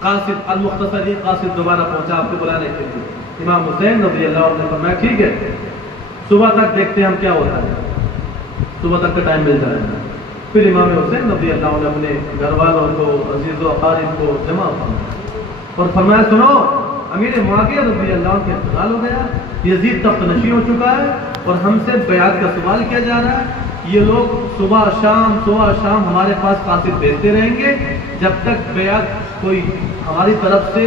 قاصد المختصر قاصد دوبارہ پہنچا آپ کو بلانے کے لیے۔ امام حسین رضی اللہ عنہ نے فرمایا ٹھیک ہے، صبح تک دیکھتے ہیں ہم کیا ہوتا ہے، صبح تک کا ٹائم مل جائے گا۔ پھر امام حسین رضی اللہ عنہ نے اپنے گھر والوں کو، عزیز و اقارب کو جمع فرمایا اور فرمایا سنو، امیر معاویہ رضی اللہ عنہ کا انتقال ہو گیا، یزید تخت نشین ہو چکا ہے اور ہم سے بیعت کا سوال کیا جا رہا ہے۔ یہ لوگ صبح شام ہمارے پاس قاصد بھیجتے رہیں گے، جب تک بیعت کوئی ہماری طرف سے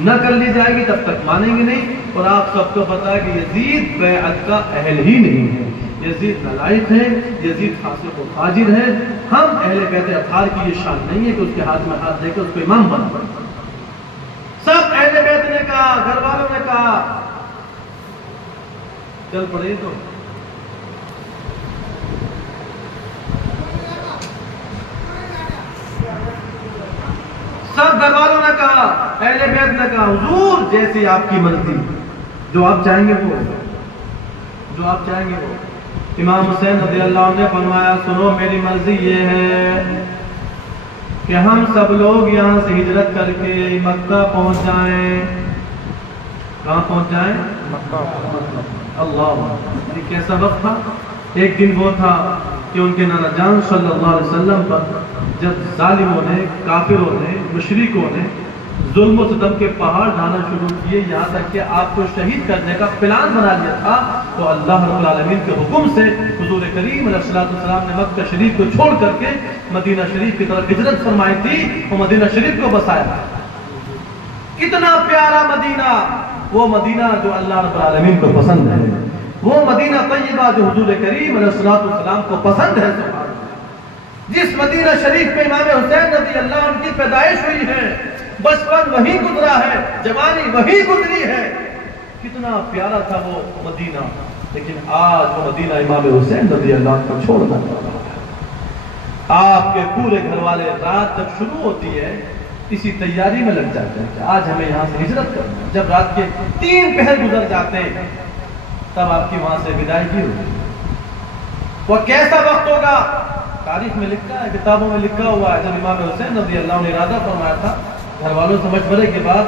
نہ کر لی جائے گی تب تک مانیں گے نہیں۔ اور آپ سب کو پتا ہے کہ یزید بیعت کا اہل ہی نہیں ہے، یزید نالائق ہے، یزید فاسق و فاجر ہے۔ ہم اہل بیت اطہار کی یہ شان نہیں ہے کہ اس کے ہاتھ میں ہاتھ دے کر اس کو امام بنا۔ سب اہل بیت نے کہا، گھر والوں نے کہا، چل پڑے تو سب گھر والوں نے کہا، اہل بیت نے کہا حضور جیسی آپ کی مرضی، جو آپ چاہیں گے وہ، جو آپ چاہیں گے وہ۔ امام حسین رضی اللہ عنہ نے فرمایا سنو، میری مرضی یہ ہے کہ ہم سب لوگ یہاں سے ہجرت کر کے مکہ پہنچ جائیں۔ کہاں پہنچ جائیں؟ مکہ۔ اللہ، یہ کیسا وقت تھا؟ ایک دن وہ تھا کہ ان کے نانا جان صلی اللہ علیہ وسلم پر جب ظالموں نے، کافروں نے، مشرکوں نے ظلم و ستم کے پہاڑ ڈھانا شروع کیے، یہاں تک کہ آپ کو شہید کرنے کا پلان بنا لیا تھا، تو اللہ رب العالمین کے حکم سے حضور کریم علیہ السلام نے مکہ شریف کو چھوڑ کر کے مدینہ شریف کی طرف ہجرت فرمائی تھی اور مدینہ شریف کو بسایا۔ کتنا پیارا مدینہ، وہ مدینہ جو اللہ رب العالمین کو پسند ہے، وہ مدینہ طیبہ جو حضور کریم علیہ السلام کو پسند ہے۔ جس مدینہ شریف میں امام حسین رضی اللہ عنہ کی پیدائش ہوئی ہے، بچپن وہیں گزرا ہے، جوانی وہیں گزری ہے، کتنا پیارا تھا وہ مدینہ۔ لیکن آج وہ مدینہ امام حسین رضی اللہ عنہ کو چھوڑ کر رہا ہے۔ آپ کے پورے گھر والے رات جب شروع ہوتی ہے اسی تیاری میں لگ جاتے ہیں کہ آج ہمیں یہاں سے ہجرت کرنا ہے۔ جب رات کے 3 پہر گزر جاتے ہیں تب آپ کی وہاں سے وداعگی ہوگی۔ وہ کیسا وقت ہوگا؟ تاریخ میں لکھا ہے، کتابوں میں لکھا ہوا ہے، جب امام حسین رضی اللہ عنہ نے ارادہ فرمایا تھا، گھر والوں سے مشورے کے بعد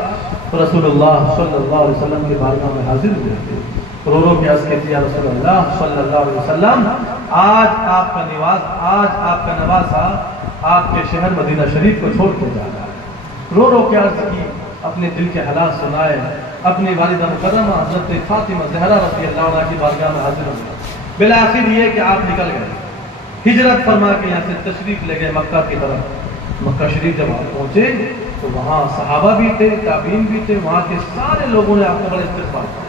تو رسول اللہ صلی اللہ علیہ وسلم کے بارگاہ میں حاضر ہوئے تھے، رو رو کے عرض کیا رسول اللہ صلی اللہ علیہ وسلم، آج آپ کا نواز، آج آپ کا نواسا آپ کے شہر مدینہ شریف کو چھوڑ کے جا رہا ہے۔ رو رو کے عرض کی، اپنے دل کے حالات سنائے، اپنی والدہ مکرمہ حضرت فاطمہ زہرا رضی اللہ عنہ کی بارگاہ میں حاضر ہوئے۔ بالآخر یہ کہ آپ نکل گئے، ہجرت فرما کے یہاں سے تشریف لے گئے مکہ کی طرف۔ مکہ شریف جب آپ پہنچے تو وہاں صحابہ بھی تھے، تابعین بھی تھے، وہاں کے سارے لوگوں نے آپ کو بڑے استقبال کیا،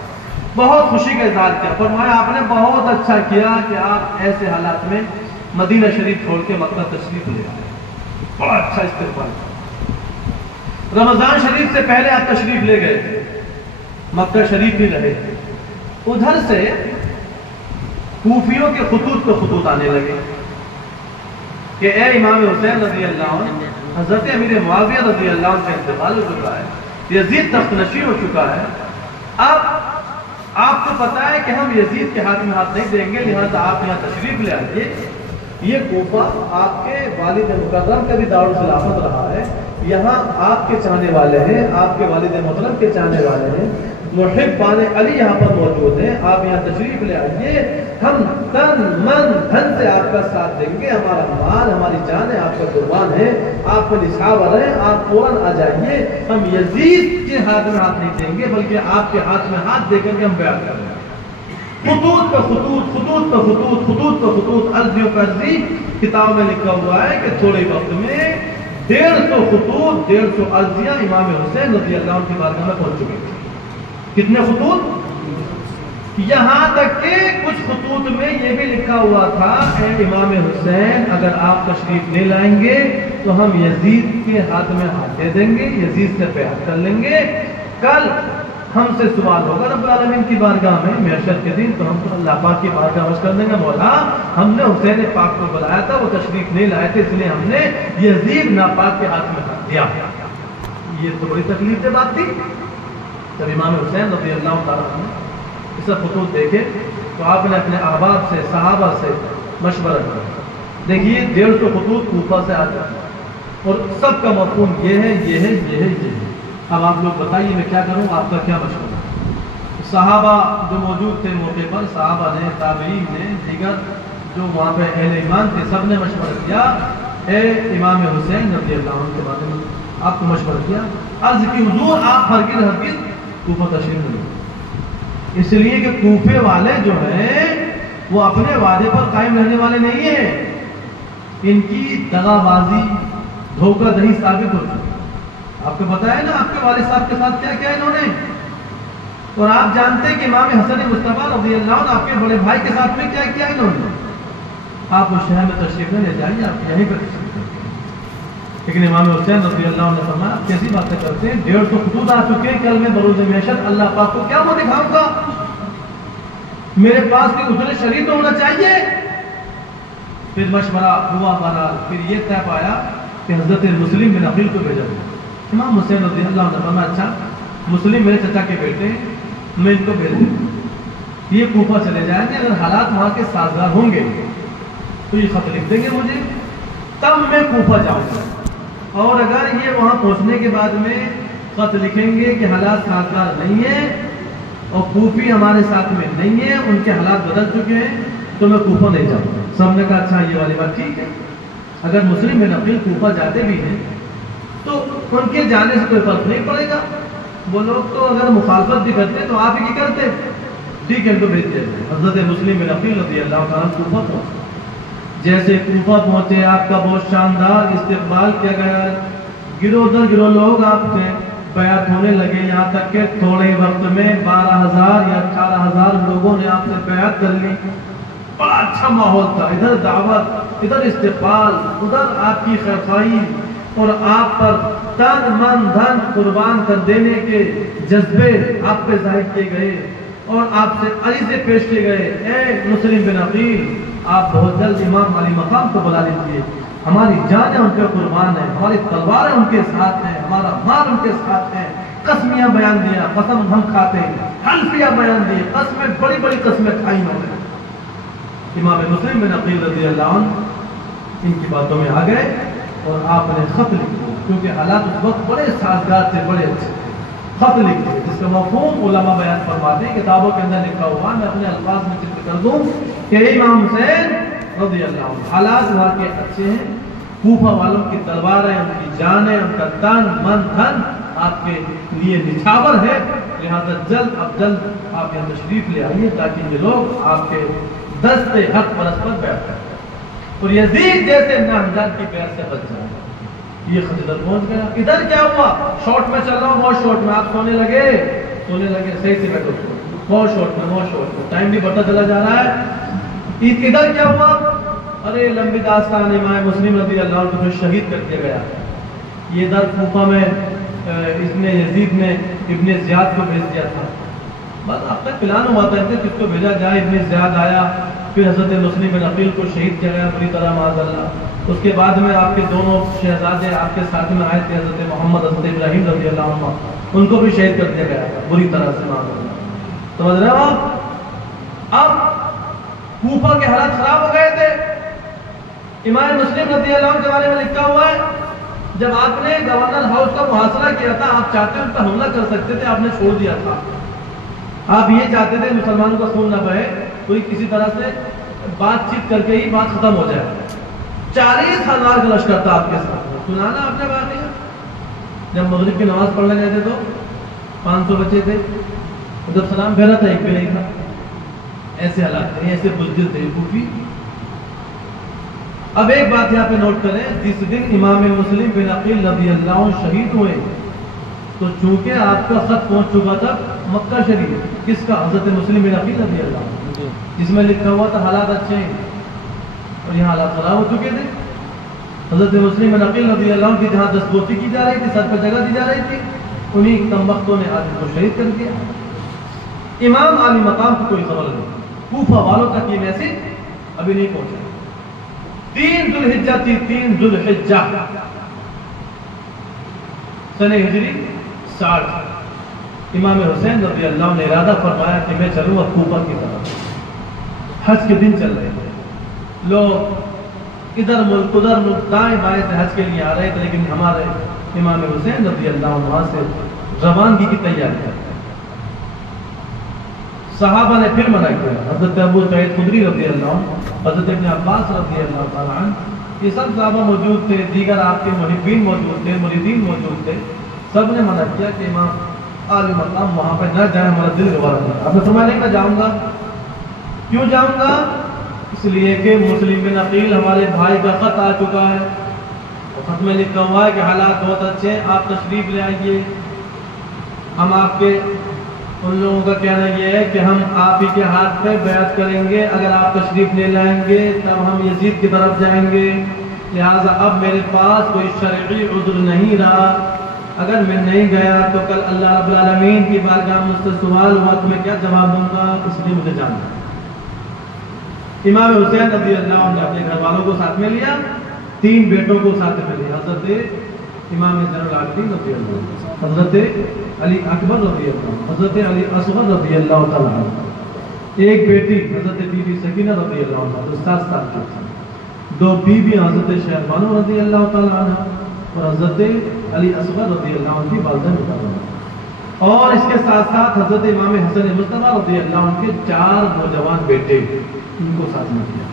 بہت خوشی کا اظہار کیا، فرمایا آپ نے بہت اچھا کیا کہ آپ ایسے حالات میں مدینہ شریف چھوڑ کے مکہ تشریف لے گئے، بڑا اچھا استقبال کیا۔ رمضان شریف سے پہلے آپ تشریف لے گئے تھے، مکہ شریف بھی رہے تھے۔ ادھر سے کوفیوں کے خطوط پہ خطوط آنے لگے کہ اے امام حسین رضی اللہ عنہ، حضرت امیر معاویہ رضی اللہ عنہ کا انتقال ہو چکا ہے، یزید تخت نشین ہو چکا ہے، اب آپ کو پتا ہے کہ ہم یزید کے ہاتھ میں ہاتھ نہیں دیں گے، لہذا آپ یہاں تشریف لے آئیے۔ یہ کوفہ آپ کے والد مکرم کا بھی دارالخلافت رہا ہے، یہاں آپ کے چاہنے والے ہیں، آپ کے والد محترم کے چاہنے والے ہیں، محبان علی یہاں پر موجود ہیں، آپ یہاں تشریف لے آئیے، ہم تن من دھن سے آپ کا ساتھ دیں گے، ہمارا مال ہماری جانیں آپ کا قربان ہے، آپ کو نشاور ہیں، آپ فوراً آ جائیے، ہم یزید کے ہاتھ میں ہاتھ نہیں دیں گے بلکہ آپ کے ہاتھ میں ہاتھ دے کر کے ہم بیعت کریں گے۔ خطوط پہ خطوط، خطوط پہ خطوط، خطوط پہ خطوط، عرضیوں پہ عرضی کتاب میں لکھا ہوا ہے کہ تھوڑے وقت میں 150 خطوط، 150 عرضیاں امام حسین رضی اللہ عنہ کی بارگاہ میں پہنچ چکے تھے۔ کتنے خطوط؟ یہاں تک کہ کچھ خطوط میں یہ بھی لکھا ہوا تھا، اے امام حسین اگر آپ تشریف لے لائیں گے تو ہم یزید کے ہاتھ میں ہاتھ دے دیں گے، یزید سے بیعت کر لیں گے، کل ہم سے سوال ہوگا رب العالمین کی بارگاہ میں محشر کے دن، تو ہم تو اللہ پاک کی بارگاہ میں کر دیں گے مولا ہم نے حسین پاک کو بلایا تھا، وہ تشریف نہیں لائے تھے، اس لیے ہم نے یزید ناپاک کے ہاتھ میں ہاتھ دیا۔ یہ تو بڑی تکلیف کی بات تھی۔ جب امام حسین رضی اللہ تعالیٰ عنہ یہ سب خطوط دیکھے تو آپ نے اپنے احباب سے، صحابہ سے مشورہ کیا۔ دیکھیے 150 خطوط کوفہ سے آتے ہیں اور سب کا مفہوم یہ ہے، یہ ہے، یہ ہے، یہ ہے۔ اب آپ لوگ بتائیے میں کیا کروں، آپ کا کیا مشورہ؟ صحابہ جو موجود تھے موقع پر، صحابہ نے، تابعین نے، دیگر جو وہاں پہ اہل ایمان تھے، سب نے مشورہ کیا، اے امام حسین رضی اللہ عنہ کے بارے میں آپ کو مشورہ کیا، عرض کی حضور آپ ہرگز کوفہ تشریف نہیں لائیں، اس لیے کہ کوفے والے جو ہیں وہ اپنے وعدے پر قائم رہنے والے نہیں ہیں، ان کی دغا بازی، دھوکہ دہی ثابت ہو چکی۔ آپ کو پتا ہے نا آپ کے والد صاحب کے ساتھ کیا کیا انہوں نے، اور آپ جانتے ہیں کہ امام حسن مصطفیٰ رضی اللہ عنہ آپ کے بڑے بھائی کے ساتھ میں کیا کیا انہوں نے۔ آپ اس شہر میں تشریف نہ لے جائیے، آپ یہیں پر تشریف لے جائیے۔ لیکن امام حسین رضی اللہ عنہ نے فرمایا آپ کیسی باتیں کرتے ہیں، 150 خطوط آ چکے ہیں، کل میں بروز محشر اللہ پاک کو کیا وہ دکھاؤں گا، میرے پاس کوئی اجر شریف تو ہونا چاہیے۔ پھر مشورہ ہوا بہرحال، پھر یہ طے پایا کہ حضرت مسلم بن عقیل کو بھیجا گیا۔ امام حسین رضی اللہ عنہ نے فرمایا اچھا مسلم میرے چچا کے بیٹے ہیں، میں ان کو بھیج دوں گا، یہ کوفہ چلے جائیں گے، اگر حالات وہاں کے سازگار ہوں گے تو یہ خط لکھ دیں گے مجھے، تب میں کوفہ جاؤں گا، اور اگر یہ وہاں پہنچنے کے بعد میں خط لکھیں گے کہ حالات سازگار نہیں ہیں اور کوفی ہمارے ساتھ میں نہیں ہے، ان کے حالات بدل چکے ہیں، تو میں کوفہ نہیں جاؤں گا۔ سب نے کہا اچھا یہ والی بات ٹھیک ہے، اگر مسلم بن عقیل کوفہ جاتے بھی ہیں تو ان کے جانے سے کوئی فرق نہیں پڑے گا، وہ لوگ تو اگر مخالفت بھی کرتے تو آپ ہی کی کرتے، ٹھیک ہے ان کو بھیج دیتے۔ حضرت مسلم بن عقیل رضی اللہ تعالیٰ کوفہ پہنچے، جیسے کوفہ پہنچے آپ کا بہت شاندار استقبال کیا گیا، گروہ در گروہ لوگ آپ سے بیعت ہونے لگے، یہاں تک کہ تھوڑے وقت میں 12,000 یا 18,000 لوگوں نے آپ سے بیعت کر لی۔ بڑا اچھا ماحول تھا، ادھر دعوت، ادھر استقبال، ادھر آپ کی خیرخواہی اور آپ پر تن من دھن قربان کر دینے کے جذبے آپ پہ ظاہر کیے گئے اور آپ سے عریضے پیش کیے گئے، اے مسلم بن عقیل آپ بہت جلد امام علی مقام کو بلا لیجیے، ہماری جانیں ان پہ قربان ہیں، ہماری تلواریں ان کے ساتھ ہیں، ہمارا مال ان کے ساتھ ہے، قسمیاں بیان دیا، قسم ہم کھاتے ہیں، حلفیہ بیان دیے، قسمیں بڑی بڑی قسمیں کھائی میں نے۔ امام مسلم بن عقیل رضی اللہ عنہ ان کی باتوں میں آ گئے اور آپ نے خط لکھا، کیونکہ حالات اس وقت بڑے سازگار تھے، بڑے اچھے تھے، خط لکھے جس کا مفہوم علماء بیان فرماتے ہیں، کتابوں کے اندر لکھا ہوا، میں اپنے الفاظ میں ذکر کر دوں کہ امام حسین رضی اللہ عنہ حالات وہاں کے اچھے ہیں، کوفہ والوں کی تلواریں، ان کی جانیں، ان کا تن من دھن آپ کے لیے نچھاور ہے، لہذا جلد آپ یہاں تشریف لے آئیے تاکہ یہ لوگ آپ کے دست حق پرست پر بیعت کریں اور یزید جیسے نامزد کی بیعت سے بچ جائیں۔ یہ خط ادھر پہنچ گیا، ادھر کیا ہوا، شارٹ میں چل رہا ہوں، بہت شارٹ میں، آپ سونے لگے، صحیح سے بیٹھو، بہت شارٹ میں، ٹائم بھی بڑھتا چلا جا رہا ہے۔ ادھر کیا ہوا، ارے لمبی داستان، امام مسلم رضی اللہ عنہ کو شہید کر دیا گیا۔ یہ ادھر کوفہ میں اس نے یزید نے ابن زیاد کو بھیج دیا تھا، بس اب تک پلان ہوا تھا کس کو بھیجا جائے، ابن زیاد آیا، پھر حضرت مسلم بن عقیل کو شہید کیا گیا بری طرح معاذ اللہ۔ اس کے بعد میں آپ کے دونوں شہزادے آپ کے ساتھ میں آئے تھے، حضرت محمد، حضرت ابراہیم رضی اللہ عنہ، ان کو بھی شہید کر دیا گیا بری طرح سے معاذ اللہ۔ سمجھ رہے ہو آپ؟ اب کوفہ کے حالات خراب ہو گئے تھے۔ امام مسلم رضی اللہ عنہ کے بارے میں لکھا ہوا ہے، جب آپ نے گورنر ہاؤس کا محاصرہ کیا تھا، آپ چاہتے ان پر حملہ کر سکتے تھے، آپ نے چھوڑ دیا تھا۔ آپ یہ چاہتے تھے مسلمانوں کا خون نہ بہے، کوئی کسی طرح سے بات چیت کر کے ہی بات ختم ہو جائے۔ 40,000 کا لشکر تھا آپ کے ساتھ، سنا نا آپ نے واقعہ، جب مغرب کی نماز پڑھنے گئے تھے تو 500 بچے تھے، جب سلام پھیرا تھا ایک بھی نہیں تھا، ایسے حالات تھے، ایسے بزدل تھے کوفی۔ اب ایک بات یہاں پہ نوٹ کریں، جس دن امام مسلم بن عقیل رضی اللہ عنہ شہید ہوئے تو چونکہ آپ کا خط پہنچ چکا تھا مکہ شریف، کس کا؟ حضرت مسلم بن عقیل رضی اللہ عنہ، جس میں لکھا ہوا تھا حالات اچھے ہیں اور یہاں حالات خراب ہو چکے تھے۔ حضرت مسلم بن عقیل رضی اللہ عنہ کی جہاں دستبوسی کی جا رہی تھی، سر پر جگہ دی جا رہی تھی، انہی کمبختوں نے آدمی کو شہید کر دیا۔ امام عالی مقام کو کوئی خبر نہیں، کوفہ والوں تک یہ میسج ابھی نہیں پہنچا۔ 3 ذوالحجہ تھی، 3 ذوالحجہ سنہ ہجری 60، امام حسین رضی اللہ عنہ نے ارادہ فرمایا کہ میں چلوں اب کوفہ کی طرف۔ حج کے دن چل رہے تھے، لوگ ادھر ملک ادھر ملک دائیں بائیں سے حج کے لیے آ رہے تھے، لیکن ہمارے امام حسین رضی اللہ عنہ وہاں سے روانگی کی تیاری کرتے۔ صحابہ نے پھر منع کیا، حضرت ابو سعید خدری رضی اللہ عنہ، حضرت ابن عباس رضی اللہ تعالیٰ عنہ، یہ سب صحابہ موجود تھے، دیگر آپ کے محبین موجود تھے، مریدین موجود تھے، سب نے منع کیا کہ امام عالی مقام وہاں پہ نہ جائیں، ہمارا دل گوارا نہیں۔ آپ نے فرمایا نہیں، میں جاؤں گا۔ کیوں جاؤں گا؟ اس لیے کہ مسلم بن عقیل ہمارے بھائی کا خط آ چکا ہے، خط میں لکھا ہوا ہے کہ حالات بہت اچھے ہیں، آپ تشریف لے آئیے۔ ہم آپ کے ان لوگوں کا کہنا یہ ہے کہ ہم آپ ہی کے ہاتھ پہ بیعت کریں گے، اگر آپ تشریف لے لائیں گے تب ہم یزید کی طرف جائیں گے، لہٰذا اب میرے پاس کوئی شرعی عذر نہیں رہا، اگر میں نہیں گیا تو کل اللہ رب العالمین کی بارگاہ مجھ سے سوال ہوا تو میں کیا جواب دوں گا، اس لیے مجھے جانا ہے۔ امام حسین رضی اللہ عنہ نے اپنے گھر والوں کو ساتھ میں لیا، 3 بیٹوں کو ساتھ میں لیا، حضرت امام زین العابدین رضی اللہ عنہ، حضرت علی اکبر رضی اللہ عنہ، حضرت علی اصغر رضی اللہ تعالیٰ عنہ، ایک بیٹی حضرت بی بی سکینہ رضی اللہ عنہ جو 7 سال کی تھی، 2 بیوی حضرت شیخ بانو رضی اللہ تعالیٰ عنہ اور حضرت علی اصغر رضی اللہ عنہ کی والدہ مطلع، اور اس کے ساتھ ساتھ حضرت امام حسن مصطفیٰ رضی اللہ عنہ کے 4 نوجوان بیٹے، ان کو ساتھ میں کیا،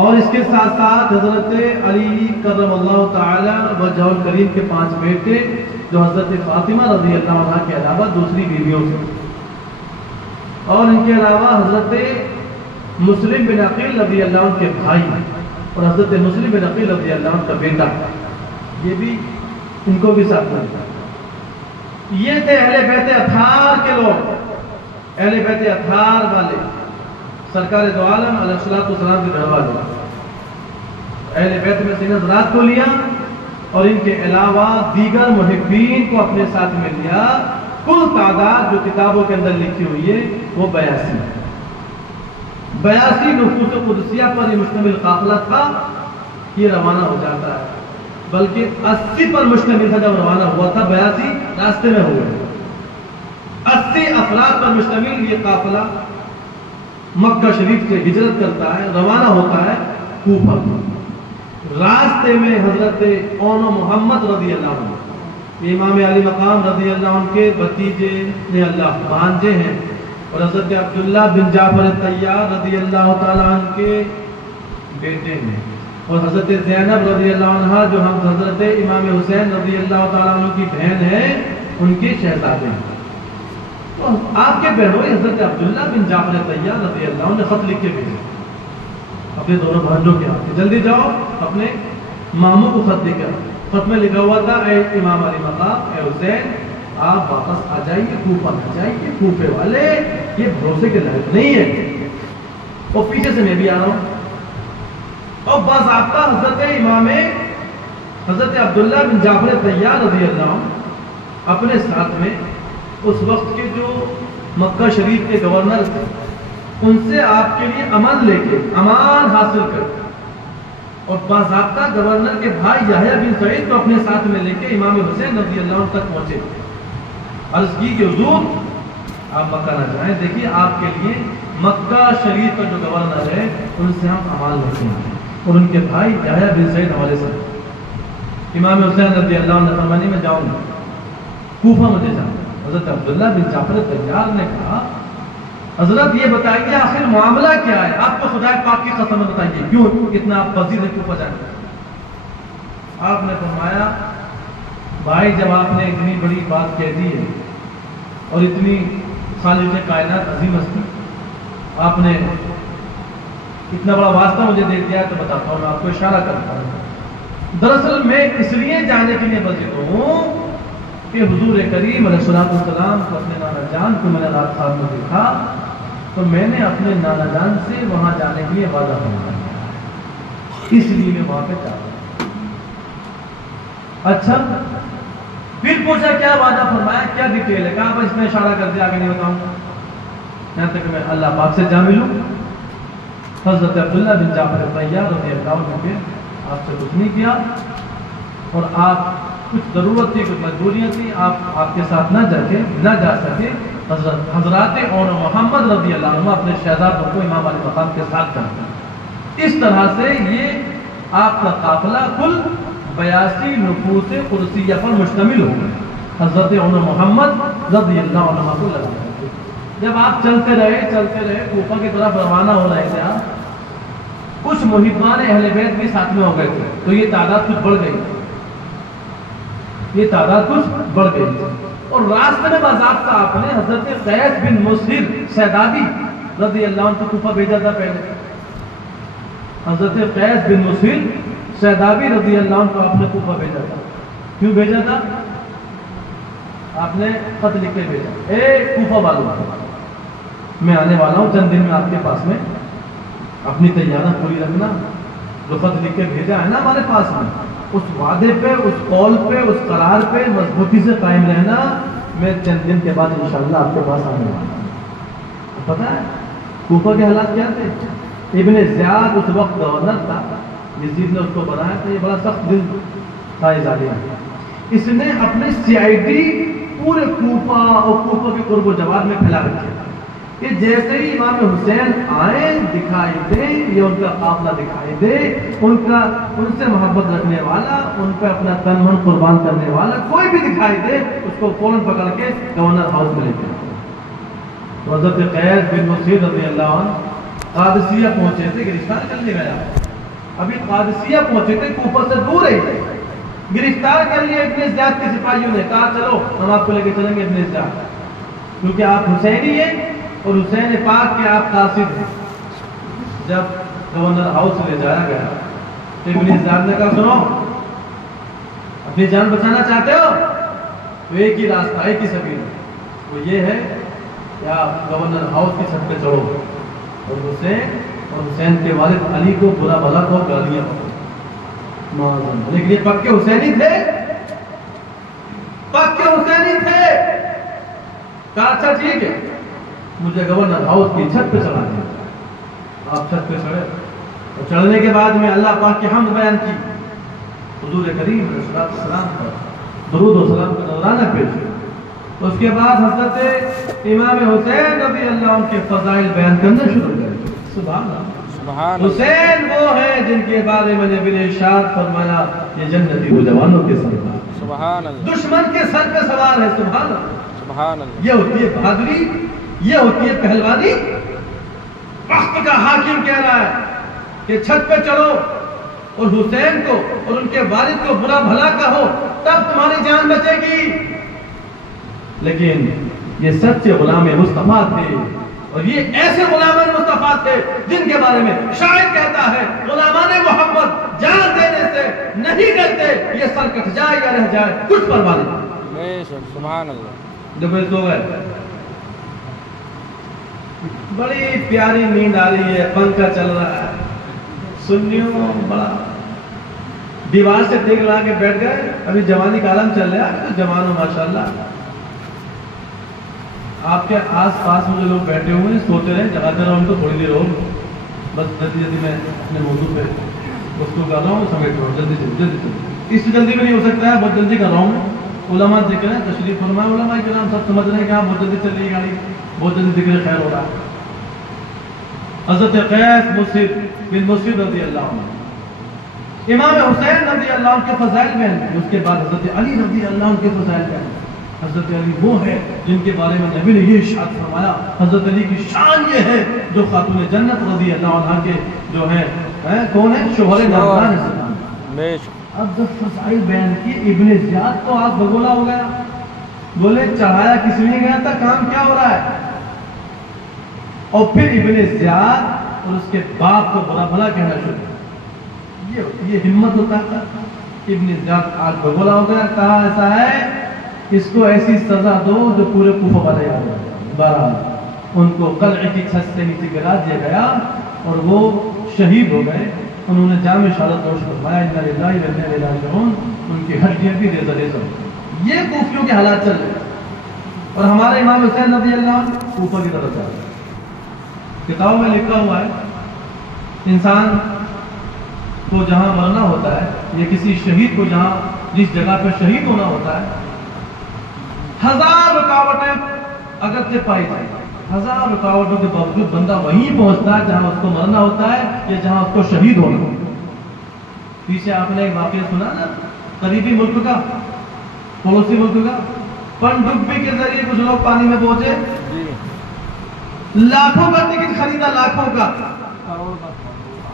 اور اس کے ساتھ ساتھ حضرت علی کرم اللہ تعالی وجہ الکریم کے 5 بیٹے جو حضرت فاطمہ رضی اللہ عنہ کے علاوہ دوسری بیویوں سے، اور ان کے علاوہ حضرت مسلم بن عقیل رضی اللہ عنہ کے بھائی اور حضرت مسلم بن عقیل رضی اللہ عنہ کا بیٹا، یہ بھی ان کو بھی ساتھ میں تھا۔ یہ تھے اہل بیت اطہار کے لوگ، اہل بیت اطہار والے، سرکار دو عالم علیہ الصلوۃ والسلام کے گھر والے، اہل بیت میں سے حضرات کو لیا اور ان کے علاوہ دیگر محبین کو اپنے ساتھ میں لیا۔ کل تعداد جو کتابوں کے اندر لکھی ہوئی ہے وہ 82 نفوس قدسیہ پر یہ مشتمل قافلہ تھا، یہ روانہ ہو جاتا ہے، بلکہ 80 پر مشتمل تھا جب روانہ ہوا تھا، 82 راستے میں ہو گئے۔ 80 افراد پر مشتمل یہ قافلہ مکہ شریف سے ہجرت کرتا ہے، روانہ ہوتا ہے کوفہ۔ راستے میں حضرت اون محمد رضی اللہ عنہ، امام علی مقام رضی اللہ عنہ کے بھتیجے نے اللہ بھانجے ہیں، اور حضرت عبداللہ بن جعفر الطیار رضی اللہ تعالیٰ عنہ کے بیٹے ہیں، اور حضرت زینب رضی اللہ عنہ جو ہم حضرت امام حسین رضی اللہ تعالیٰ عنہ کی بہن ہے، ان کے شہزادے ہیں۔ تو آپ کے بہنوئی حضرت عبداللہ بن جعفر الطیار رضی اللہ عنہ نے خط لکھ کے بھیجا اپنے دونوں بھانجوں کے ہاتھ، جلدی جاؤ اپنے ماموں کو خط دے کر۔ خط میں لکھا ہوا تھا، اے امام علی مقام، اے حسین، آپ واپس آ جائیے، کوفہ آ جائیے، کوفے والے یہ بھروسے کے لائق نہیں ہے، اور پیچھے سے میں بھی آ رہا ہوں۔ اور باضابطہ حضرت امام حضرت عبداللہ بن جعفر الطیار رضی اللہ عنہ اپنے ساتھ میں اس وقت کے جو مکہ شریف کے گورنر تھے، ان سے آپ کے لیے امن لے کے، امان حاصل کر، اور باضابطہ گورنر کے بھائی یحییٰ بن سعید کو اپنے ساتھ میں لے کے امام حسین رضی اللہ عنہ تک پہنچے۔ عرض کی کہ حضور آپ مکہ نہ جائیں، دیکھیے آپ کے لیے مکہ شریف کا جو گورنر ہے ان سے ہم امان لیتے ہیں، اور ان کے بھائی یحییٰ بن سعید ہمارے ساتھ۔ امام حسین رضی اللہ عنہ نے فرمایا میں جاؤں گا، کوفہ مجھے جاؤں گا۔ حضرت عبداللہ بن جعفر الطیار نے کہا حضرت یہ بتائیے آخر معاملہ کیا ہے، آپ کو خدا پاک کی قسم بتائیے کیوں اتنا آپ پذیر ہیں کوفہ جانے؟ آپ نے فرمایا بھائی جب آپ نے اتنی بڑی بات کہہ دی ہے اور اتنی خالق کائنات عظیم ہستی، آپ نے اتنا بڑا واسطہ مجھے دے دیا تو بتاتا ہوں، میں آپ کو اشارہ کرتا ہوں۔ دراصل میں اس لیے جانے کے لیے مسجد ہوں کہ حضور کریم علیہ السلام کو اپنے نانا جان کو میں نے رات خواب میں دیکھا، تو میں نے اپنے نانا جان سے وہاں جانے کے لیے وعدہ فرمایا، اس لیے میں وہاں پہ جا رہا ہوں۔ اچھا، پھر پوچھا کیا وعدہ فرمایا، کیا ڈیٹیل ہے؟ کہا اس نے اشارہ کر دیا، آگے نہیں بتاؤں یہاں تک کہ میں اللہ پاک سے جا ملوں۔ حضرت عبداللہ بن جعفر الطیار رضی اللہ عنہ نے آپ سے کچھ نہیں کیا، اور آپ کچھ ضرورت تھی، کچھ مجبوریاں تھی، آپ کے ساتھ نہ جا سکے۔ حضرات اور محمد رضی اللہ عنہ اپنے شہزادوں کو امام علی مقام کے ساتھ جاتے ہیں۔ اس طرح سے یہ آپ کا قافلہ کل 82 نفوس قدسیہ پر مشتمل ہو گئے، حضرت عمر محمد رضی اللہ عنہ کو لگا۔ جب آپ چلتے رہے کوفہ کی طرف روانہ ہو رہے تھے، کچھ محبان اہل بیت بھی ساتھ میں ہو گئے تھے، تو یہ تعداد کچھ بڑھ گئی، اور راستے میں باضابطہ آپ نے حضرت قیس بن مسہر سیدابی رضی اللہ عنہ کو کوفہ بھیجا تھا۔ پہلے حضرت قیس بن مسہر سیدابی رضی اللہ عنہ کو آپ نے کوفہ بھیجا تھا۔ کیوں بھیجا تھا؟ آپ نے خط لکھ کے بھیجا، اے کوفہ والوں، میں آنے والا ہوں چند دن میں آپ کے پاس میں، اپنی تیاری پوری رکھنا۔ جو خط لکھ کے بھیجا ہے نا ہمارے پاس میں، اس وعدے پہ، اس قول پہ، اس قرار پہ مضبوطی سے قائم رہنا۔ میں چند دن کے بعد انشاءاللہ آپ کے پاس آنے والا ہوں۔ پتہ ہے کوفہ کے حالات کیا تھے؟ ابن زیاد اس وقت گورنر تھا، یزید نے اس کو بنایا تھا، یہ بڑا سخت دل تھا یہ ظالم۔ اس نے اپنے CID پورے کوفہ اور کوفہ کے قرب و جوار میں پھیلا رکھا کہ جیسے ہی امام حسین آئے دکھائی دے، یہ ان کا قافلہ دکھائی دے، ان سے محبت رکھنے والا، ان پہ اپنا تن من قربان کرنے والا کوئی بھی دکھائی دے، اس کو فوراً پکڑ کے گورنر ہاؤس میں لے کے آئے۔ حضرت قیس بن مسہر رضی اللہ عنہ قادسیہ پہنچے تھے، گرفتار کر لیا گیا، ابھی قادسیہ پہنچے تھے، کوفہ سے دور ہی تھے، گرفتار کر لیا ابن زیاد کے سپاہیوں نے، کہا چلو ہم آپ کو لے کے چلیں گے ابن زیاد، کیونکہ آپ حسینی ہیں اور حسین پاک کے آپ قاصد ہیں۔ جب گورنر ہاؤس لے جایا گیا تو ابن زیاد نے کہا سنو، اپنی جان بچانا چاہتے ہو تو ایک ہی راستہ، ایک ہی سبیل ہے، وہ یہ ہے کہ آپ گورنر ہاؤس کی چھت پہ چڑھو اور حسین کے والد علی کو برا بھلا کو گالیاں دو، لیکن یہ پکے حسینی تھے، کہا اچھا ٹھیک ہے، مجھے گورنر ہاؤس کی چھت پہ چڑھا دیا۔ آپ چھت پہ چڑھے اور چڑھنے کے بعد میں اللہ پاک کی حمد بیان کی، حضور کریم علیہ السلام پر درود و سلام کا نذرانہ پیش کیا۔ اس کے بعد حضرت امام حسین رضی اللہ عنہ کے فضائل بیان کرنا شروع کر دیا۔ سبحان اللہ، حسین وہ ہے جن کے بارے میں نبی نے ارشاد فرمایا یہ جنتی نوجوانوں کے سردار، سبحان اللہ، دشمن کے سر پہ سوار ہے۔ سبحان اللہ، سبحان اللہ، یہ ہوتی ہے بہادری، یہ ہوتی ہے پہلوانی۔ وقت کا حاکم کہہ رہا ہے کہ چھت پہ چڑھو اور حسین کو اور ان کے والد کو برا بھلا کہو، تب تمہاری جان بچے گی۔ لیکن یہ سچے غلام مصطفیٰ تھے، اور یہ ایسے غلامان مصطفیٰ تھے جن کے بارے میں شاعر کہتا ہے غلامان محمد جان دینے سے نہیں ڈرتے، یہ سر کٹ جائے یا رہ جائے کچھ پرواہ نہیں۔ سبحان اللہ، جب سو گئے، بڑی پیاری نیند آ رہی ہے، پنکھا چل رہا ہے، سنیوں بڑا دیوار سے دیکھ لا کے بیٹھ گئے۔ ابھی جوانی کا عالم چل رہا ہے، جوان ہو ماشاءاللہ۔ آپ کے آس پاس میں جو لوگ بیٹھے ہوئے ہیں سوتے رہے، جگاتے رہو ان کو، تھوڑی دیر ہو، بس جلدی میں اپنے موضوع پہ گفتگو کر رہا ہوں، سمیٹ رہا ہوں، جلدی اس سے جلدی بھی نہیں ہو سکتا ہے، بہت جلدی کر رہا ہوں۔ علماء ذکر ہے، تشریف فرمائے، علماء کرام سب سمجھ رہے ہیں کہ بہت جلدی چل رہی ہے گاڑی، بہت جلدی ذکر خیر ہو رہا ہے۔ حضرت قیس بن مسہر رضی اللہ عنہ، امام حسین رضی اللہ عنہ کے فضائل بیان ہیں، اس کے بعد حضرت علی رضی اللہ عنہ کے فضائل بیان ہیں۔ حضرت علی وہ ہے جن کے بارے میں نبی نے یہ ارشاد فرمایا، حضرت علی کی شان یہ ہے جو خاتون جنت رضی اللہ عنہ کے جو ہیں کون ہے؟ شوہر نازدان ہے۔ اب جب فضائل بیان کی، ابن زیاد تو آگ بگولا ہو گیا، بولے چڑھایا کس لیے گیا تھا، کام کیا ہو رہا ہے؟ اور پھر ابن زیاد اور اس کے باپ کو برا بھلا کہنا شروع. یہ ہمت ہوتا تھا. ابن زیاد آج بگولا ہو گیا. کہا ایسا ہے اس کو ایسی سزا دو جو پورے کوفہ والے ہو گئے. بہرحال ان کو قلعے کی چھت سے نیچے گرا دیا گیا اور وہ شہید ہو گئے. انہوں نے جامع شہادت نوش فرمایا انا للہ و انا الیہ راجعون. ان کی ہڈیاں بھی ریزہ ریزہ. یہ کوفیوں کے حالات چل رہے ہیں. اور ہمارے امام حسین رضی اللہ عنہ کوفہ کی طرف جا رہے ہیں. کتابوں میں لکھا ہوا ہے انسان کو جہاں مرنا ہوتا ہے یا کسی شہید کو جہاں جس جگہ پہ شہید ہونا ہوتا ہے 1000 رکاوٹیں اگر سے پائی جائیں 1000 رکاوٹوں کے باوجود بندہ وہیں پہنچتا ہے جہاں اس کو مرنا ہوتا ہے یا جہاں اس کو شہید ہونا ہوتا ہے. پیچھے آپ نے ایک واقعہ سنا نا قریبی ملک کا پڑوسی ملک کا پنڈبی کے ذریعے کچھ لوگ پانی میں پہنچے لاکھوں کا ٹکٹ خریدا. لاکھوں کا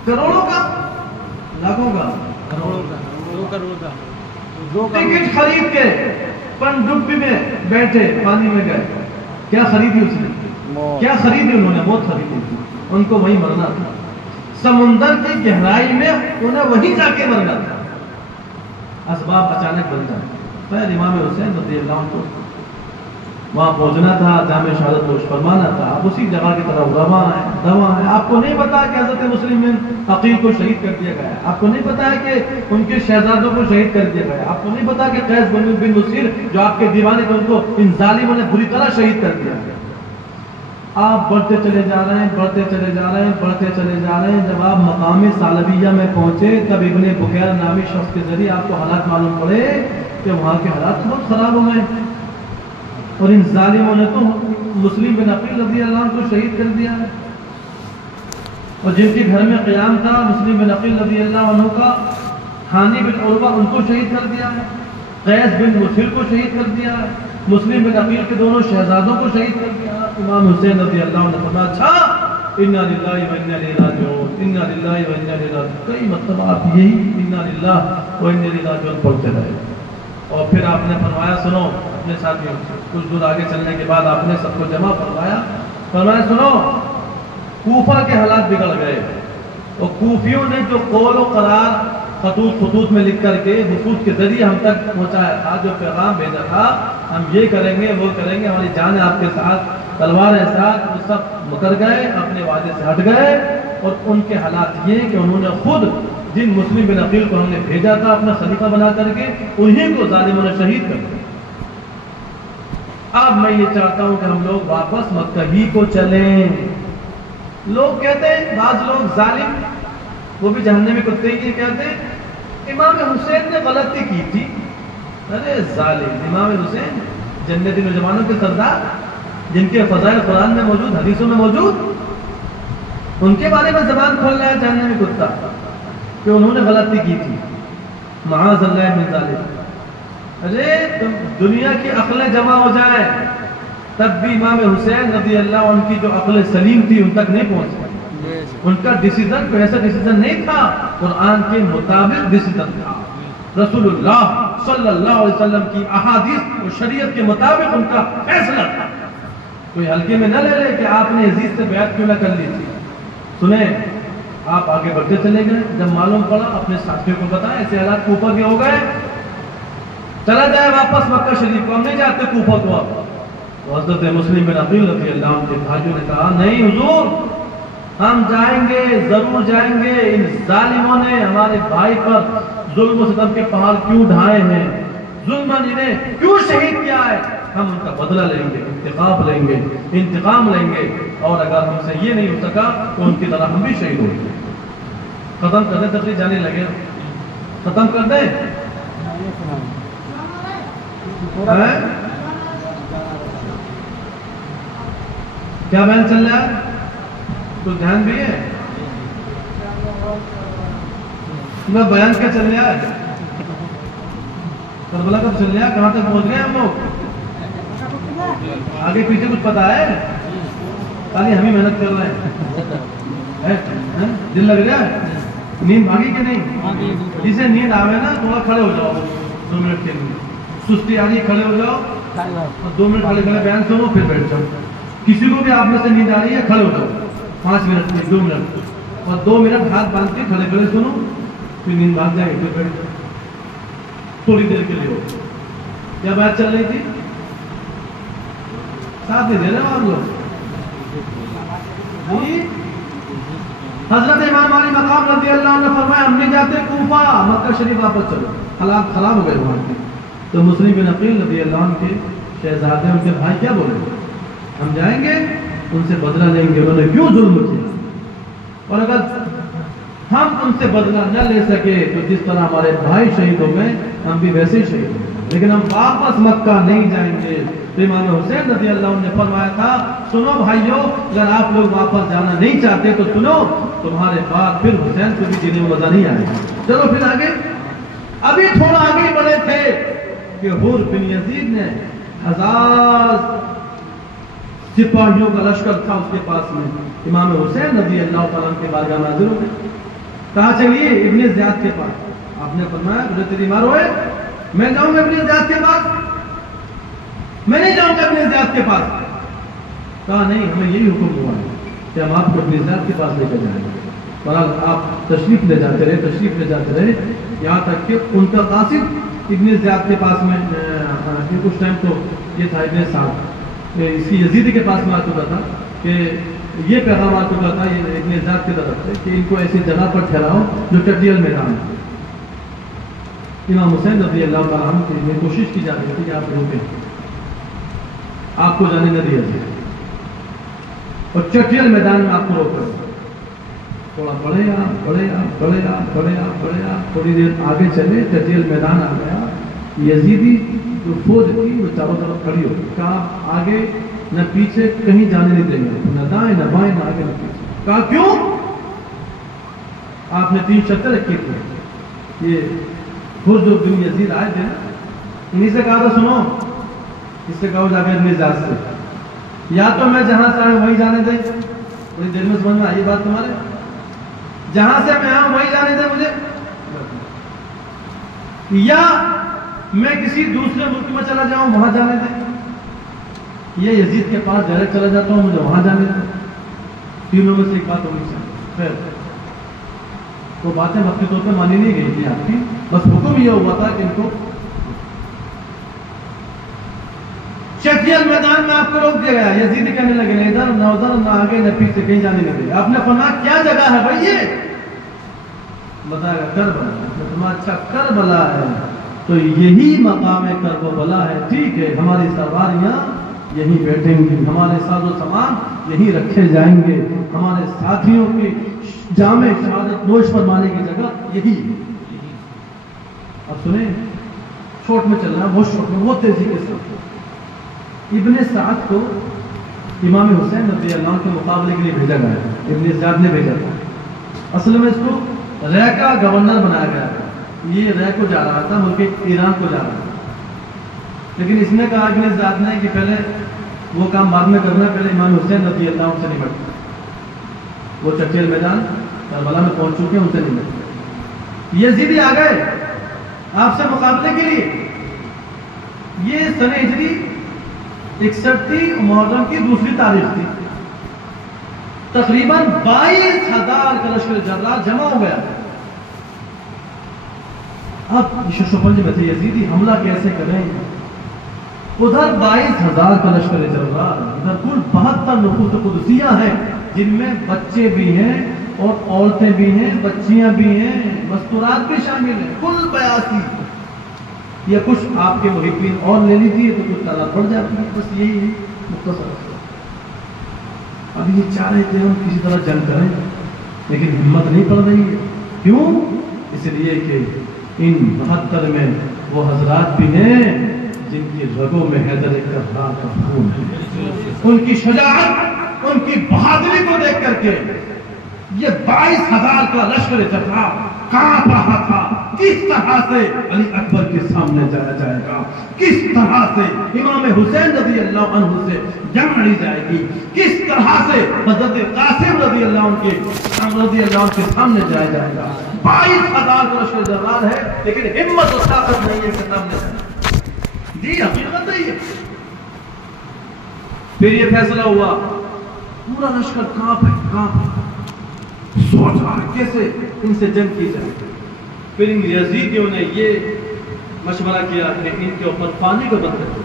کروڑوں کا لاکھوں کا ٹکٹ خرید کے پنڈبی میں بیٹھے پانی میں گئے. کیا خریدی اس نے؟ کیا خریدی انہوں نے؟ موت خریدی تھی. ان کو وہیں مرنا تھا. سمندر کی گہرائی میں انہیں وہیں جا کے مرنا تھا. اسباب اچانک بن جائے. پہلے امام حسین رضی اللہ عنہ کو وہاں پہنچنا تھا جامع شہادت نوش فرمانا تھا. آپ اسی جگہ کی طرف رواں ہیں. آپ کو نہیں پتا کہ حضرت مسلم بن عقیل کو شہید کر دیا گیا. آپ کو نہیں پتا ہے کہ ان کے شہزادوں کو شہید کر دیا گیا. آپ کو نہیں پتا کہ قیس بن مسیر جو آپ کے دیوانے تھے ان کو ان ظالموں نے بری طرح شہید کر دیا. آپ بڑھتے چلے جا رہے ہیں بڑھتے چلے جا رہے ہیں بڑھتے چلے جا رہے ہیں. جب آپ مقام ثعلبیہ میں پہنچے تب ابن بکیر نامی شخص کے ذریعے آپ کو حالات معلوم پڑے کہ وہاں کے حالات بہت خراب ہو گئے اور ان ظالموں نے تو مسلم بن عقیل رضی اللہ عنہ کو شہید کر دیا ہے. اور جن کے گھر میں قیام تھا مسلم بن عقیل رضی اللہ عنہ کا حانی بن عروہ ان کو شہید کر دیا ہے. قیس بن مسیر کو شہید کر دیا ہے. مسلم بن عقیل کے دونوں شہزادوں کو شہید کر دیا. امام حسین رضی اللہ عنہ نے فرمایا اچھا انا للہ و انا الیہ راجعون انا للہ و انا الیہ راجعون. کئی مرتبہ آپ یہی انا للہ و انا الیہ راجعون پڑھتے رہے. اور پھر آپ نے فرمایا سنو اپنے ساتھیوں کچھ دور آگے چلنے کے بعد آپ نے سب کو جمع فرمایا سنو کوفہ کے حالات بگڑ گئے. اور کوفیوں نے جو قول و قرار خطوط میں لکھ کر کے وفود کے ذریعے ہم تک پہنچایا تھا جو پیغام بھیجا تھا ہم یہ کریں گے وہ کریں گے ہماری جان آپ کے ساتھ تلوار ساتھ وہ سب مکر گئے اپنے وعدے سے ہٹ گئے. اور ان کے حالات یہ کہ انہوں نے خود جن مسلم بن عقیل کو ہم نے بھیجا تھا اپنا خلیفہ بنا کر کے انہیں کو ظالموں نے شہید کر دیا. اب میں یہ چاہتا ہوں کہ ہم لوگ واپس مکہ ہی کو چلیں. لوگ کہتے ہیں بعض لوگ ظالم وہ بھی جہنمی کتے ہی کہتے ہیں امام حسین نے غلطی کی تھی. ارے ظالم امام حسین جنتی نوجوانوں کے سردار جن کے فضائل قرآن میں موجود حدیثوں میں موجود ان کے بارے میں زبان کھول رہا ہے جہنمی کتا کہ انہوں نے غلطی کی تھی. معاذ اللہ من ذالک. ارے دنیا کی عقلیں جمع ہو جائیں تب بھی امام حسین رضی اللہ عنہ کی جو عقل سلیم تھی ان تک نہیں پہنچ سکتی. ان کا ڈیسیزن کوئی ایسا ڈیسیزن نہیں تھا قرآن کے مطابق ڈیسیزن تھا. رسول اللہ صلی اللہ علیہ وسلم کی احادیث اور شریعت کے مطابق ان کا فیصلہ تھا. کوئی ہلکے میں نہ لے لے کہ آپ نے یزید سے بیعت کیوں نہ کر لی تھی. سنیں آپ آگے بڑھتے چلے گئے. جب معلوم پڑا اپنے ساتھیوں کو بتایا ایسے حالات کوفہ کے ہو گئے چلا جائے واپس مکہ شریف کو. ہم نہیں جاتے کوفہ کو. اب حضرت مسلم بن عقیل رضی اللہ عنہ کے بھائیوں نے کہا نہیں حضور ہم جائیں گے ضرور جائیں گے. ان ظالموں نے ہمارے بھائی پر ظلم و ستم کے پہاڑ کیوں ڈھائے ہیں ظلم انہیں کیوں شہید کیا ہے. ہم ان کا بدلہ لیں گے انتقام لیں گے اور اگر ہم سے یہ نہیں ہو سکا تو ان کی طرح ہم بھی شہید ہوں گے. ختم کر دیں تقریر جانے لگے ختم کر دیں. کیا بیان چل رہا ہے کچھ دھیان بھی ہے. میں بیان کیا چل رہا ہے کربلا کب چل رہا ہے کہاں تک پہنچ گئے ہم لوگ. آگے پیچھے کچھ پتا ہے خالی ہم ہی محنت کر رہے ہیں. دل لگ رہا ہے نیند بھاگی کہ نہیں. جسے نیند آوے نا تھوڑا کھڑے ہو جاؤ 2 منٹ کے لیے. سستی آ گئی کھڑے ہو جاؤ اور 2 منٹ کھڑے بیان سنو پھر بیٹھ جاؤ. کسی کو بھی آپ میں سے نیند آ رہی ہے کھڑے ہو جاؤ 5 منٹ میں 2 منٹ اور 2 منٹ ہاتھ باندھ کے کھڑے کھڑے سنو پھر نیند بھاگ جائے پھر بیٹھ جاؤ تھوڑی دیر کے لیے ہو. کیا بات چل رہی تھی؟ ساتھ میں دے رہے ہو آپ لوگ. حضرت امام علی مقام رضی اللہ عنہ نے فرمایا ہم نہیں جاتے کوفہ مکہ شریف واپس چلو. حالات خراب ہو گئے وہاں کے. تو مسلم بن عقیل رضی اللہ عنہ کے شہزادے ان کے بھائی کیا بولے ہم جائیں گے ان سے بدلہ لیں گے. انہوں نے کیوں ظلم کیا اور اگر ہم ان سے بدلہ نہ لے سکے تو جس طرح ہمارے بھائی شہید ہو گئے ہم بھی ویسے ہی شہید ہو گئے لیکن ہم واپس مکہ نہیں جائیں گے. تو امام حسین رضی اللہ عنہ نے فرمایا تھا سنو بھائیو اگر آپ لوگ واپس جانا نہیں چاہتے تو سنو تمہارے بعد پھر حسین کو بھی جینے میں مزہ نہیں آئے گا. چلو پھر آگے ابھی تھوڑا آگے بڑھے تھے کہ حور بن یزید نے 1000 سپاہیوں کا لشکر تھا اس کے پاس میں. امام حسین رضی اللہ تعالیٰ کے بارگاہ میں حاضر ہو گئے. کہا چلیے ابن زیاد کے پاس. آپ نے فرمایا مجھے تیری مار ہوئے میں جاؤں گا ابن زیاد کے پاس میں نہیں جاؤں گا ابن زیاد کے پاس. کہا نہیں ہمیں یہی حکم ہوا ہے کہ ہم آپ کو ابن زیاد کے پاس لے کر جائیں گے. اور آپ تشریف لے جاتے رہے یہاں تک کہ ان کا قاصد ابن زیاد کے پاس میں کچھ ٹائم تو یہ تھا ابن سعد اس کی یزید کے پاس میں آ چکا تھا کہ یہ پیغام آ چکا تھا یہ ابن زیاد کی طرف سے کہ ان کو ایسی جگہ پر ٹھہراؤ جو چٹیل میدان ہے. امام حسین رضی اللہ تعالیٰ عنہ کے لیے کوشش کی جا رہی تھی کہ آپ روکیں آپ کو جانے نہ دیا جائے اور چٹیل میدان میں آپ کو روک کر تھوڑا بڑھے آپ تھوڑی دیر آگے چلے چٹیل میدان آ گیا. یزیدی جو فوج تھی وہ چاروں طرف کھڑی ہو گئی. کہا آگے نہ پیچھے کہیں جانے نہیں دیں گے نہ دائیں نہ بائیں نہ آگے نہ پیچھے. کہا کیوں؟ آپ نے 3 شرطیں رکھی تھی. یہ حر جو بن یزید آئے تھے انہیں سے کہا تھا سنو اس سے کہو جا کے ابن زیاد سے یا تو میں جہاں سے آئے وہیں جانے دیں. تھوڑی دیر میں سمجھ میں آئی بات تمہارے جہاں سے میں آؤں وہیں جانے دیں مجھے یا میں کسی دوسرے ملک میں چلا جاؤں وہاں جانے دیں. یہ یزید کے پاس ڈائریکٹ چلا جاتا ہوں مجھے وہاں جانے دیں. تینوں میں سے ایک بات ہونی چاہیے. خیر وہ باتیں وقتی طور پہ مانی نہیں گئی تھی آپ کی بس حکم یہ ہوا تھا کہ ان کو چٹیل میدان میں آپ کو روک دیا گیا. یزید کہنے لگے نہ ادھر نہ ادھر نہ آگے نہ پیچھے کہیں جانے نہیں دے. آپ نے فرمایا کیا جگہ ہے بھائی یہ بتایا کربلا. اچھا کربلا ہے تو یہی مقام کربلا ہے. ٹھیک ہے ہماری سواریاں یہیں بیٹھیں گی ہمارے ساز و سامان یہیں رکھے جائیں گے ہمارے ساتھیوں کی جامع شہادت نوش فرمانے کی جگہ یہی. اب سنیں چھوٹ میں چل رہا ہے بہت چھوٹ میں بہت تیزی کے ساتھ. ابن سعد کو امام حسین رضی اللہ عنہ کے مقابلے کے لیے بھیجا گیا ہے. ابن سعد نے بھیجا تھا. اصل میں اس کو رے کا گورنر بنایا گیا تھا. یہ رے کو جا رہا تھا ملک ایران کو جا رہا تھا لیکن اس نے کہا ابن سعد نے کہ پہلے وہ کام بعد میں کرنا پہلے امام حسین رضی اللہ عنہ سے نمٹنا. وہ چٹیل میدان کربلا میں پہنچ چکے ان سے نمٹنا. یزیدی آ گئے آپ سے مقابلے کے لیے. یہ سن ہجری 61 تھی محرم کی 2 تاریخ تھی. تقریباً 22,000 کا لشکر جرار جمع ہو گیا. اب ششپنج میں تھے یزیدی حملہ کیسے کریں. ادھر 22,000 کا لشکر جرار ادھر کل 72 نفوس قدسیہ ہیں جن میں بچے بھی ہیں اور عورتیں بھی ہیں بچیاں بھی ہیں مستورات بھی شامل ہیں. کل 82 یا کچھ آپ کے محبین اور لے لیجیے تو کچھ تعداد بڑھ جاتی ہے. بس یہی ہے مختصر. اب یہ چاہ رہے تھے ہم کسی طرح جنگ کریں لیکن ہمت نہیں پڑ رہی ہے. کیوں؟ اس لیے کہ ان 72 میں وہ حضرات بھی ہیں جن کی رگوں میں حیدر کرار کا خون ہے. ان کی شجاعت ان کی بہادری کو دیکھ کر کے یہ 22,000 کا لشکر جرار کانپ رہا تھا. کس طرح سے علی اکبر کے سامنے جایا جائے گا, کس طرح سے امام حسین رضی اللہ عنہ سے جنگ لڑی جائے گی, کس طرح سے حضرت قاسم رضی اللہ عنہ کے سامنے جایا جائے گا. 22,000 کا لشکر جرار ہے لیکن ہمت و طاقت نہیں ہے کہ سامنے جائے. جی حقیقت ہے یہ. پھر یہ فیصلہ ہوا، پورا لشکر کانپ ہے، سوچ رہا ہے کیسے ان سے جنگ کی جائے۔ پھر ان یزیدیوں نے یہ مشورہ کیا کہ ان کے اوپر پانی کو بند کر دو،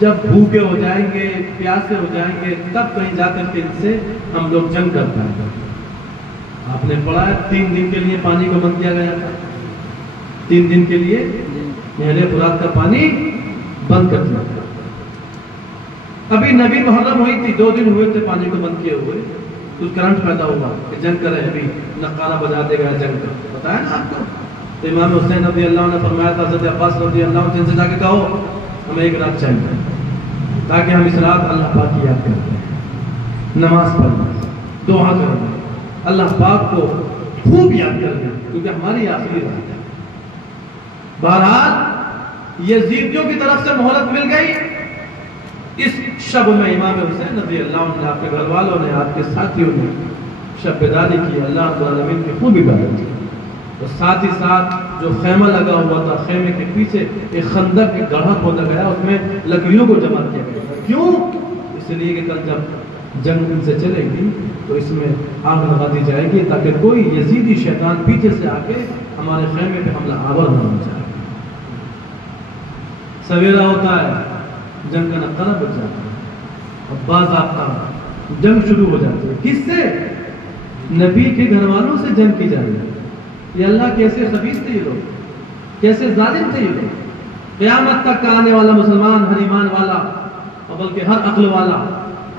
جب بھوکے ہو جائیں گے، پیاسے ہو جائیں گے، تب کہیں جا کر کے ان سے ہم لوگ جنگ کر پائیں گے۔ آپ نے پڑھا ہے 3 دن کے لیے پانی کو بند کیا گیا تھا، 3 دن کے لیے نہر فرات کا پانی بند کر دیا تھا۔ ابھی نبی محرم ہوئی تھی، 2 دن ہوئے تھے پانی کو بند کیے ہوئے، تو کرنٹ پیدا ہوا کہ جنگ کرے، ابھی نقارہ بجا دے گا جنگ کا، بتایا نا آپ کو۔ تو امام حسین رضی اللہ عنہ نے فرمایا تھا حضرت عباس رضی اللہ عنہ سے جا کے کہو ہمیں 1 رات چاہیے تاکہ ہم اس رات اللہ پاک کی یاد کریں، نماز پڑھیں، دعا کریں، اللہ پاک کو خوب یاد کریں، کیونکہ ہماری آخری رات ہے۔ بہرحال یزیدیوں کی طرف سے مہلت مل گئی۔ اس شب میں امام حسین رضی اللہ عنہ نے، آپ کے گھر والوں نے، آپ کے ساتھیوں نے شب بیداری کی، اللہ رب العالمین کی خوب عبادت کی۔ اور ساتھ ہی ساتھ جو خیمہ لگا ہوا تھا، خیمے کے پیچھے ایک خندق ایک گڑھا کھودا گیا، اس میں لکڑیوں کو جمع کیا گیا۔ کیوں؟ اس لیے کہ کل جب جنگ ان سے چلے گی تو اس میں آگ لگا دی جائے گی تاکہ کوئی یزیدی شیطان پیچھے سے آ کے ہمارے خیمے پہ حملہ آور نہ ہو جائے۔ سویرا ہوتا ہے، جنگ کا نقطہ بچ جاتا ہے، اب باضابطہ جنگ شروع ہو جاتی ہے۔ کس سے؟ نبی کے گھر والوں سے جنگ کی جائے گی۔ یہ اللہ کیسے خبیث تھے یہ لوگ، کیسے ظالم تھے یہ لوگ۔ قیامت تک کا آنے والا مسلمان، ہر ایمان والا، اور بلکہ ہر عقل والا،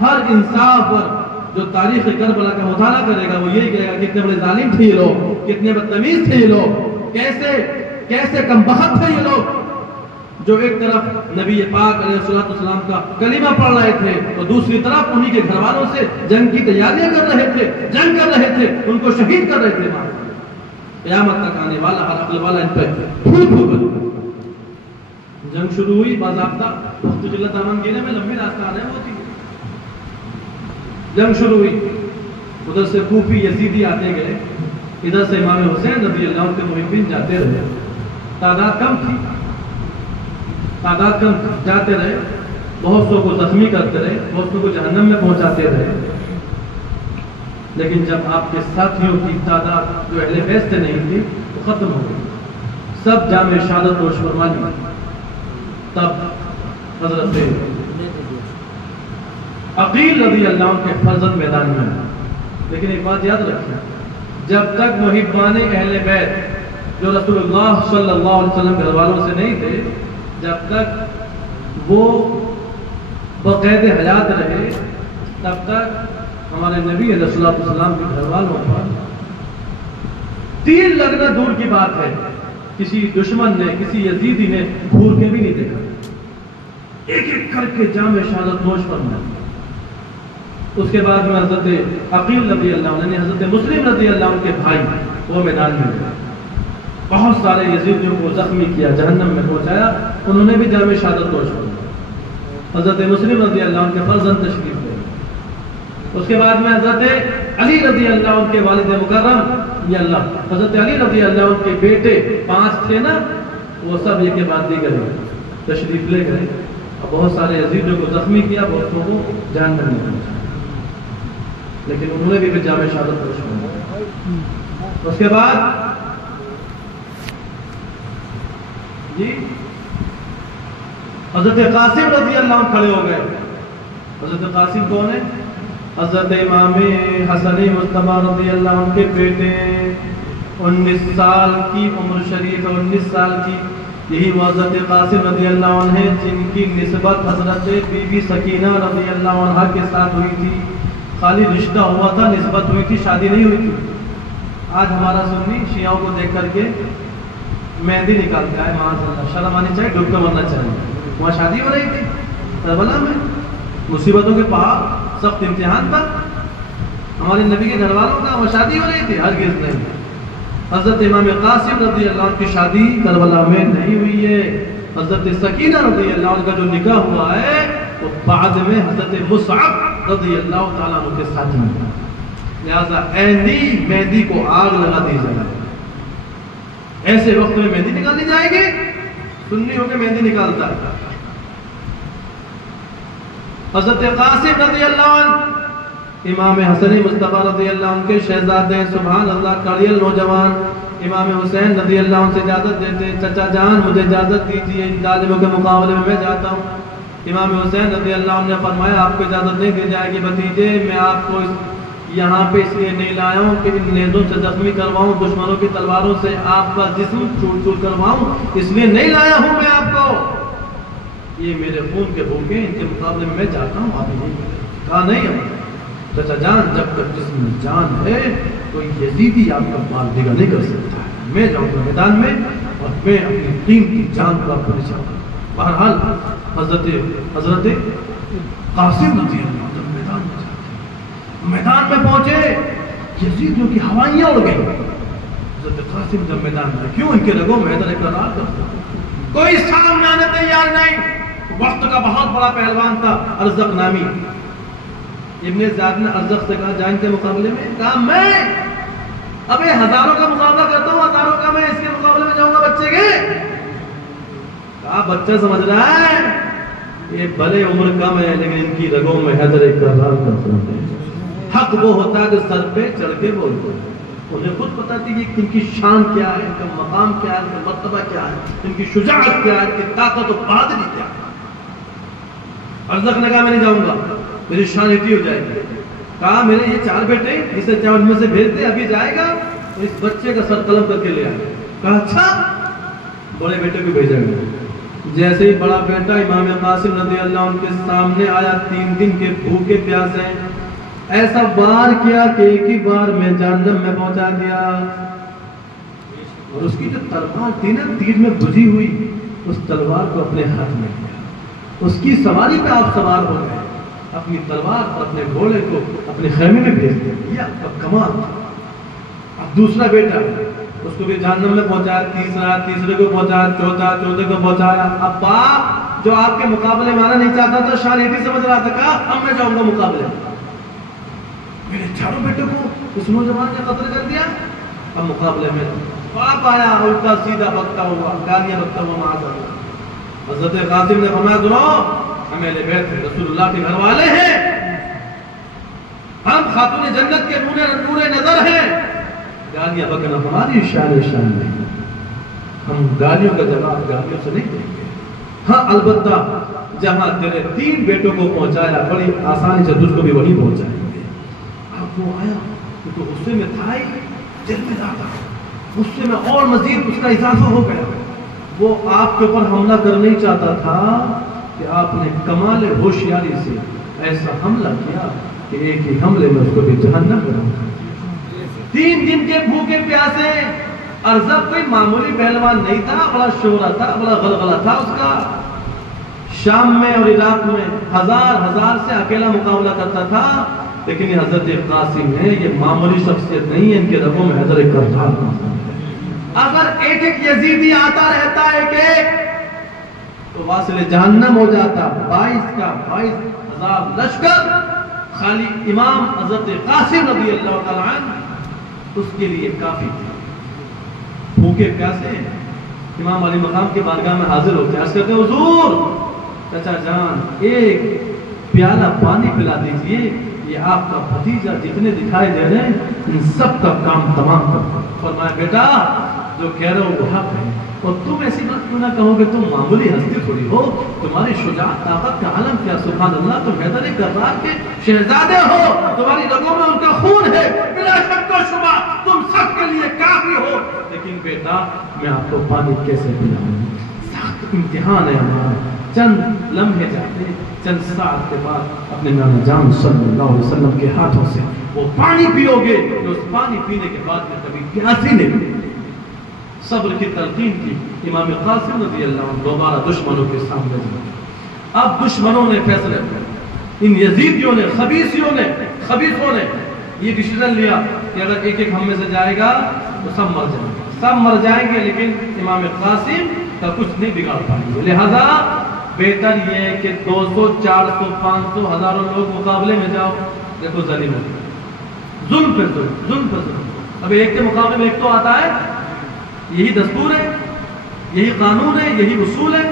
ہر انصاف پر جو تاریخ کربلا کا مطالعہ کرے گا وہ یہی کہے گا کتنے بڑے ظالم تھے یہ لوگ، کتنے بدتمیز تھے یہ لوگ، کیسے کم بخت تھے یہ لوگ، جو ایک طرف نبی پاک علیہ السلام کا کلمہ پڑھ رہے تھے اور دوسری طرف انہی کے گھر والوں سے جنگ کی تیاریاں کر رہے تھے، جنگ کر رہے تھے، ان کو شہید کر رہے تھے۔ قیامت تک آنے والا ہر عقل والا ان پہ پھول پھول بن۔ جنگ شروع ہوئی، باضابطہ وقت جلت دامن گینے میں لمبی راستہ آنے وہ تھی۔ جنگ شروع ہوئی، ادھر سے کوفی یزیدی آتے گئے، ادھر سے امام حسین رضی اللہ عنہ کے محبین جاتے رہے۔ تعداد کم تھی، جاتے رہے، بہت سو کو زخمی کرتے رہے، بہت سو کو جہنم میں پہنچاتے رہے۔ لیکن جب آپ کے ساتھیوں کی تعداد جو اہل بیت سے نہیں تھی وہ ختم ہو گئی، سب جام شہادت نوش فرما لی، تب حضرت عقیل رضی اللہ عنہ کے فرزند میدان میں آئے۔ لیکن ایک بات یاد رکھیں، جب تک محبان اہل بیت جو رسول اللہ صلی اللہ علیہ وسلم گھر والوں سے نہیں تھے، جب تک وہ بقید حیات رہے، تب تک ہمارے نبی علیہ السلام کے گھر والوں پر تیر لگنا دور کی بات ہے، کسی دشمن نے، کسی یزیدی نے گھور کے بھی نہیں دیکھا۔ ایک ایک کر کے جام شہادت نوش فرمایا۔ اس کے بعد میں حضرت عقیل رضی اللہ عنہ نے حضرت مسلم رضی اللہ عنہ کے بھائی وہ میدان میں گئے، بہت سارے یزیدیوں کو زخمی کیا، جہنم میں پہنچایا، انہوں نے بھی جام شہادت نوش فرمایا۔ حضرت مسلم رضی اللہ عنہ کے فرزند تشریف لے۔ اس کے بعد میں حضرت علی رضی اللہ عنہ کے والد مکرم، یا اللہ، حضرت علی رضی اللہ عنہ کے بیٹے 5 تھے نا، وہ سب ایک کے بعد دیگر تشریف لے گئے اور بہت سارے یزیدیوں کو زخمی کیا، بہت سو کو جہنم میں پہنچایا، لیکن انہوں نے بھی پھر جام شہادت نوش فرمایا۔ اس کے بعد جی حضرت قاسم رضی اللہ عنہ کھڑے ہو گئے۔ حضرت قاسم کون ہے؟ حضرت امام حسن مصطفیٰ رضی اللہ عنہ کے بیٹے، 19 سال کی عمر شریف، 19 سال کی، یہی وہ حضرت قاسم رضی اللہ عنہ ہیں جن کی نسبت حضرت بی بی سکینہ رضی اللہ عنہ کے ساتھ ہوئی تھی۔ خالی رشتہ ہوا تھا، نسبت ہوئی تھی، شادی نہیں ہوئی تھی۔ آج ہمارا سنی شیعوں کو دیکھ کر کے مہندی نکالتا ہے، معاذ اللہ، شرم آنی چاہیے، ڈوب کر مرنا چاہیے۔ وہاں شادی ہو رہی تھی کربلا میں، مصیبتوں کے پہاڑ، سخت امتحان تھا، ہمارے نبی کے گھر والوں کا وہاں شادی ہو رہی تھی؟ ہرگز نہیں۔ حضرت امام قاسم رضی اللہ عنہ کی شادی کربلا میں نہیں ہوئی ہے۔ حضرت سکینہ رضی اللہ عنہ کا جو نکاح ہوا ہے وہ بعد میں حضرت مصعب رضی اللہ تعالیٰ عنہ کے ساتھ میں، لہذا مہندی کو آگ لگا دی جائے، ایسے وقت میں مہندی نکالی جائے گی؟ سنی ہو کے مہندی نکالتا ہے۔ حضرت قاسم رضی اللہ عنہ امام حسن مصطفیٰ رضی اللہ عنہ کے شہزادے، سبحان اللہ، کڑیل نوجوان امام حسین رضی اللہ عنہ سے اجازت دیتے، چچا جان مجھے اجازت دیجیے، ان ظالموں کے مقابلے میں جاتا ہوں۔ امام حسین رضی اللہ عنہ نے فرمایا آپ کو اجازت نہیں دی جائے گی بھتیجے، میں آپ کو یہاں پہ اس لیے نہیں لایا ہوں کہ ان نیزوں سے زخمی کرواؤں، دشمنوں کی تلواروں سے آپ کا جسم چور چور کرواؤں، اس لیے نہیں لایا ہوں میں آپ کو، یہ میرے خون کے بھوکے، ان کے مقابلے میں جاتا ہوں، آپ نہیں کہا نہیں ہے چچا جان، جب تک جسم میں جان ہے کوئی یزیدی آپ کا مال دیگا نہیں کر سکتا ہے، میں جاؤں گا میدان میں اور میں اپنی قیمتی جان کو آپ کو نشان کروں۔ بہرحال حضرت قاسم رضی اللہ عنہ میدان میں جاتے ہیں، میدان میں پہنچے، یزیدیوں کی ہوائیاں اڑ گئی۔ حضرت قاسم جب میدان میں، کیوں ان کے رگوں میں حیدر اقرار کرتا، کوئی سامنے آنے تیار نہیں۔ وقت کا بہت بڑا پہلوان تھا ارزق نامی، ابن زیاد نے ارزق سے کہا جائیں کے مقابلے میں، کہا میں ابھی ہزاروں کا مقابلہ کرتا ہوں، ہزاروں کا میں اس کے مقابلے میں جاؤں گا بچے کے؟ کہا بچہ سمجھ رہا ہے یہ بھلے عمر کم ہے لیکن ان کی رگوں میں حیدر اقرار کرتے ہیں۔ حق وہ ہوتا ہے جو سر پہ چڑھ کے بولتے ہیں، انہیں خود پتا تھی کہ ان کی شان کیا ہے، ان کا مقام کیا ہے، ان کا مرتبہ کیا ہے، ان کی شجاعت کیا ہے، ان کی طاقت و بہادری کیا ہے۔ ارزق نے کہا میں نہیں جاؤں گا، میری شان اتنی ہو جائے گی۔ کہا میرے یہ 4 بیٹے، اسے 4 میں سے بھیج دے، ابھی جائے گا تو اس بچے کا سر قلم کر کے لے آئے۔ کہا اچھا، بڑے بیٹے کو بھیجا گیا۔ جیسے ہی بڑا بیٹا امام قاسم رضی اللہ عنہ کے سامنے آیا، 3 دن کے بھوکے پیاسے، ایسا وار کیا کہ ایک ہی بار میں جہنم میں پہنچا دیا۔ اور اس کی جو تلوار تھی نا تیر میں بجھی ہوئی، اس تلوار کو اپنے ہاتھ میں لیا، اس کی سواری پہ آپ سوار ہو گئے، اپنی تلوار اور اپنے گھوڑے کو اپنے خیمے میں بھیج دیا، یہ آپ کا کمال تھا۔ اب دوسرا بیٹا، اس کو بھی جہنم میں پہنچایا، تیسرے کو پہنچایا، چوتھے کو پہنچایا۔ اب باپ جو آپ کے مقابلے میں آنا نہیں چاہتا تھا، شان ایٹی سمجھ رہا تھا، کہا اب میں جاؤں گا مقابلے میں۔ میرے 4 بیٹوں کو اس نوجوان نے قتل کر دیا، اب مقابلے میں باپ آیا، الٹا سیدھا بکتا ہوا، گالیاں بکتا ہوا، معاذ اللہ۔ حضرت قاسم نے فرمایا سنو، ہم اہل بیت رسول اللہ کے گھر والے ہیں، ہم خاتون جنت کے نور نظر ہیں، گالیاں بکنا ہماری شان نہیں، ہم گالیوں کا جواب گالیوں سے نہیں دیں گے۔ ہاں البتہ جہاں تیرے 3 بیٹوں کو پہنچایا بڑی آسانی سے تجھ کو بھی وہیں پہنچائیں گے۔ اب وہ آیا کیونکہ غصے میں تھا ہی، جلدی آتا، غصے میں اور مزید اس کا اضافہ ہو گیا۔ وہ آپ کے اوپر حملہ کرنا نہیں چاہتا تھا کہ آپ نے کمال ہوشیاری سے ایسا حملہ کیا کہ ایک ہی حملے میں اس کو بھی جہنم میں ڈال دیا۔ 3 دن کے بھوکے پیاسے، ارزق کوئی معمولی پہلوان نہیں تھا، بڑا شہرہ تھا، بڑا غلغلہ تھا اس کا۔ شام میں اور عراق میں ہزار سے اکیلا مقابلہ کرتا تھا، لیکن یہ حضرت قاسم ہے، یہ معمولی شخصیت نہیں ہے، ان کے رگوں میں حیدر اقرار ہے۔ اگر ایک یزیدی آتا رہتا ہے کہ تو واصل جہنم ہو جاتا، 22,000 لشکر خالی امام حضرت قاسم رضی اللہ تعالیٰ عنہ اس کے لیے کافی تھے۔ بھوکے پیاسے امام علی مقام کے بارگاہ میں حاضر ہوتے ہیں، عرض کرتے ہیں حضور چچا جان ایک پیالہ پانی پلا دیجئے، یہ آپ کا بھتیجا جتنے دکھائی دے رہے ہیں ان سب کا کام تمام کرتا۔ فرمایا بیٹا جو کہہ رہے ہو وہ حق ہے، اور تم ایسی بات کیوں نہ کہو کہ تم معمولی ہستی تھوڑی ہو، تمہاری شجاعت طاقت کا عالم کیا، سبحان اللہ، تم حیدر کرار کے شہزادے ہو، تمہاری رگوں میں ان کا خون ہے، بلا شک و شبہ تم سب کے لیے کافی ہو، لیکن بیٹا میں آپ کو پانی کیسے پلاؤں؟ سخت امتحان ہے ہمارا، چند لمحے جاتے، چند ساعت کے بعد اپنے نانا جان صلی اللہ علیہ وسلم کے ہاتھوں سے وہ پانی پیو گے کہ اس پانی پینے کے بعد میں کبھی پیاسی نہیں۔ صبر کی تلقین کی امام قاسم رضی اللہ عنہ دوبارہ دشمنوں کے سامنے جائے۔ اب دشمنوں نے فیصلے کیا، ان یزیدیوں نے، خبیثوں نے یہ ڈیسیژن لیا کہ اگر ایک ہم میں سے جائے گا تو سب مر جائیں گے، لیکن امام قاسم کا کچھ نہیں بگاڑ پائیں گے، لہذا بہتر یہ ہے کہ 200 400 500 ہزاروں لوگ مقابلے میں جاؤ۔ دیکھو ظالم ظلم پہ ظلم، اب ایک کے مقابلے میں ایک تو آتا ہے، یہی دستور ہے، یہی قانون ہے، یہی اصول ہے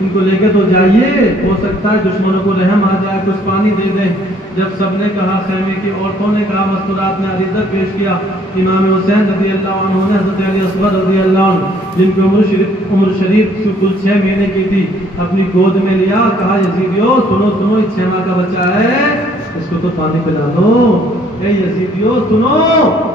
ان کو لے کے تو جائیے، ہو سکتا ہے دشمنوں کو رحم آ جائے، کچھ پانی دے دیں۔ جب سب نے کہا، خیمے کی عورتوں نے کہا، مستورات نے عریضہ پیش کیا، امام حسین رضی اللہ عنہ نے حضرت علی اصغر رضی اللہ عنہ جن کی عمر شریف کل 6 مہینے کی تھی، اپنی گود میں لیا، کہا یزیدیو سنو سنو، یہ 6 ماہ کا بچہ ہے، اس کو تو پانی پلا دو۔ اے یزیدیو سنو،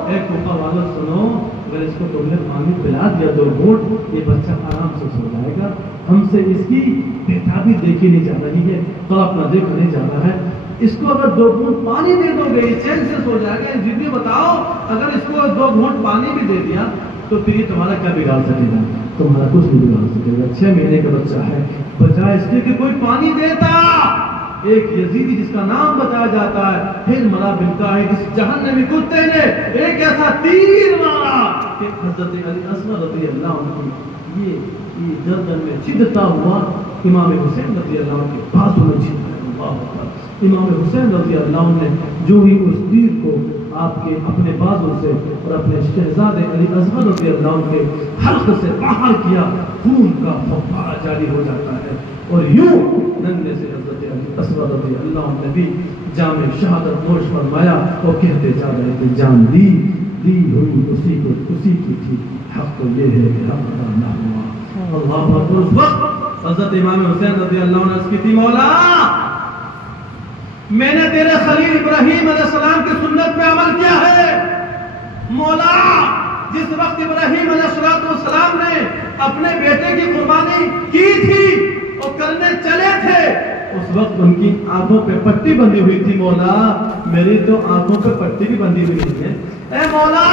اے کوفہ والوں سنو، اگر اس کو تم نے پانی پلا دیا 2 گھونٹ، یہ بچہ آرام سے سو جائے گا، ہم سے اس کی بےتابی دیکھی نہیں جا رہی ہے، طرف نہ دیکھ نہیں جا رہا ہے، اس کو اگر 2 گھونٹ پانی دے دو گے چین سے سو جائے گا۔ یزیدیو بتاؤ، اگر اس کو 2 گھونٹ پانی بھی دے دیا تو پھر یہ تمہارا کیا بگاڑ سکے گا؟ تمہارا کچھ نہیں بگاڑ سکے گا۔ 6 مہینے کا بچہ ہے، بجائے اس کے کہ کوئی پانی دیتا، ایک یزیدی جس کا نام بتایا جاتا ہے پھر مرا ملتا ہے، اس جہنمی کتے نے ایک ایسا تیر مارا کہ حضرت علی اصغر رضی اللہ عنہ کی یہ گردن میں چبھتا ہوا امام حسین رضی اللہ عنہ کے بازو میں چھپا۔ اللہ اکبر۔ امام حسین رضی اللہ عنہ نے جو ہی اس تیر کو آپ کے اپنے بازو سے اور اپنے شہزادے علی اصغر رضی اللہ عنہ کے حلق سے باہر کیا، خون کا فوارہ جاری ہو جاتا ہے، اور یوں ننھے سے حضرت علی اصغر رضی اللہ عنہ نے بھی جام شہادت نوش فرمایا اور کہتے جا رہے تھے، جان دی ہوئی اسی کی تھی، حق تو یہ ہے کہ حق ادا نہ ہوا۔ اللہ اکبر۔ اس وقت حضرت امام حسین رضی اللہ عنہ اس کی تھی، مولا میں نے تیرے خلیل ابراہیم علیہ السلام کی سنت پہ عمل کیا ہے، مولا جس وقت ابراہیم علیہ السلام نے اپنے بیٹے کی قربانی کی تھی اور کرنے چلے تھے، اس وقت ان کی آنکھوں پہ پٹی بندھی ہوئی تھی، مولا میری تو آنکھوں پہ پٹی بھی بندھی ہوئی نہیں ہے، اے مولا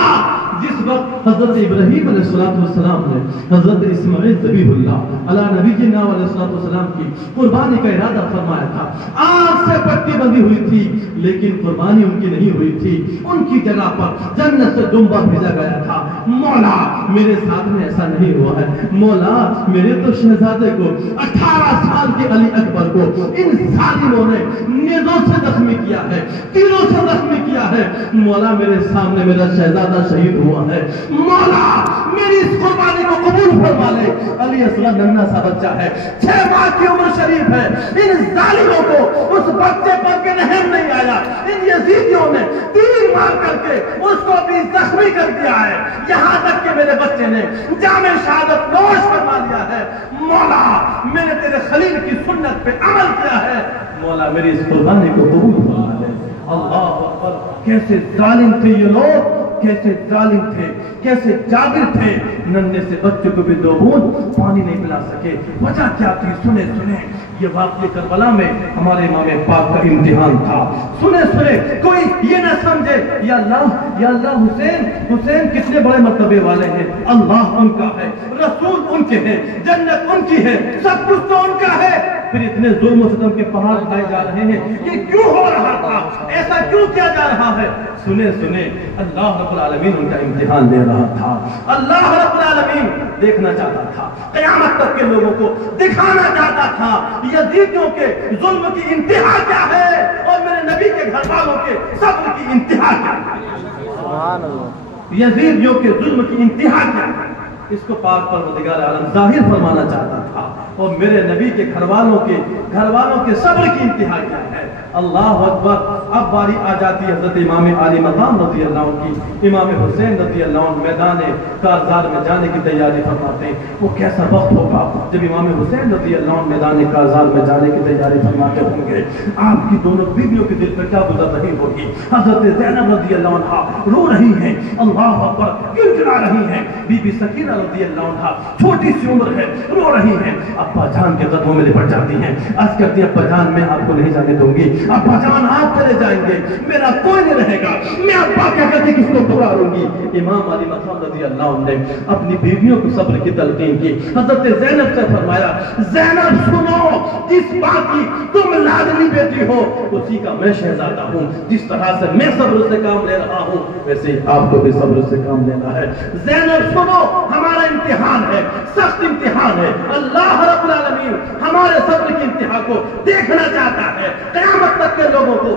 جس وقت حضرت ابراہیم علیہ السلام نے حضرت اسماعیل ذبیح اللہ علی نبینا علیہ السلام کی قربانی کا ارادہ فرمایا تھا، آنکھ سے پٹی بندھی ہوئی تھی لیکن قربانی ان کی نہیں ہوئی تھی، ان کی جگہ پر جنت سے دمبا بھیجا گیا تھا، مولا میرے ساتھ میں ایسا نہیں ہوا ہے، مولا میرے تو شہزادے کو 18 سال کے علی اکبر کو ان ظالموں نے نیزوں سے زخمی کیا ہے، تیروں سے زخمی کیا ہے، مولا میرے سامنے میرا شہزادہ شہید ہوا ہے، مولا میری اس قربانی کو قبول فرما لے۔ علی اصغر ننھا سا بچہ ہے، 6 ماہ کی عمر شریف ہے، ان ظالموں کو اس بچے پر کے رحم نہیں آیا، ان یزیدیوں نے تیر مار کر کے اس کو بھی زخمی کر دیا ہے، یہاں تک کہ میرے بچے نے جام شہادت نوش فرما لیا ہے، مولا میں نے تیرے خلیل کی سنت پہ عمل کیا ہے، مولا میری اس قربانی کو قبول فرما لے۔ اللہ اکبر۔ کیسے ظالم تھے یہ لوگ، کیسے ظالم تھے، کیسے جابر تھے، ننھے سے بچے کو بھی 2 بوند پانی نہیں پلا سکے، وجہ کیا تھی؟ سنے یہ واقعہ کربلا میں ہمارے امام پاک کا امتحان تھا، سنے کوئی یہ نہ سمجھے یا اللہ حسین کتنے بڑے مرتبے والے ہیں، اللہ ان کا ہے، رسول ان کے ہیں، جنت ان کی ہے، سب کچھ تو ان کا ہے، پھر اتنے ظلم و ستم کے پہاڑ اٹھائے جا رہے ہیں، یہ کیوں ہو رہا تھا، ایسا کیوں کیا جا رہا ہے؟ سنے اللہ رب العالمین ان کا امتحان لے رہا تھا، اللہ رب العالمین دیکھنا چاہتا تھا، قیامت تک کے لوگوں کو دکھانا چاہتا تھا یزیدیوں کے ظلم کی انتہا کیا ہے اور میرے نبی کے گھر والوں کے صبر کی انتہا کیا ہے۔ سبحان اللہ۔ یزیدیوں کے ظلم کی انتہا کیا ہے، اس کو پاک پروردگار عالم ظاہر فرمانا چاہتا تھا، اور میرے نبی کے گھر والوں کے صبر کی انتہا کیا ہے۔ اللہ اکبر۔ اب باری آ جاتی ہے حضرت امام علی مقام رضی اللہ عنہ کی، امام حسین رضی اللہ عنہ میدان کارزار میں جانے کی تیاری فرماتے ہیں، وہ کیسا وقت ہوگا جب امام حسین رضی اللہ عنہ میدان کارزار میں جانے کی تیاری فرماتے ہوں گے، آپ کی دونوں بیویوں کے دل پر کیا گزر رہی ہوگی، حضرت زینب رضی اللہ عنہ رو رہی ہیں، اللہ اکبر، گنگنا رہی ہیں، بی بی سکینہ رضی اللہ عنہ چھوٹی سی عمر ہے، رو رہی ہیں، ابا جان کے قدموں میں لپٹ جاتی ہیں، عرض کرتی ہیں ابا جان میں آپ کو نہیں جانے دوں گی، ابا جان آپ چلے جائیں گے میرا کوئی نہیں رہے گا، میں ابا کہہ کر کے کس کو پکاروں گی۔ امام علی مقام رضی اللہ عنہ نے اپنی بیویوں کو صبر کی تلقین کی، حضرت زینب سے فرمایا زینب سنو، جس بات کی تم لادلی بیٹی ہو اسی کا میں شہزادہ ہوں، جس طرح سے میں صبر سے کام لے رہا ہوں ویسے آپ کو بھی صبر سے کام لینا ہے۔ زینب سنو، ہمارا امتحان ہے، سخت امتحان ہے، اللہ رب العالمین ہمارے صبر کی انتہا کو دیکھنا چاہتا ہے، قیامت تک کے لوگوں کو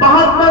72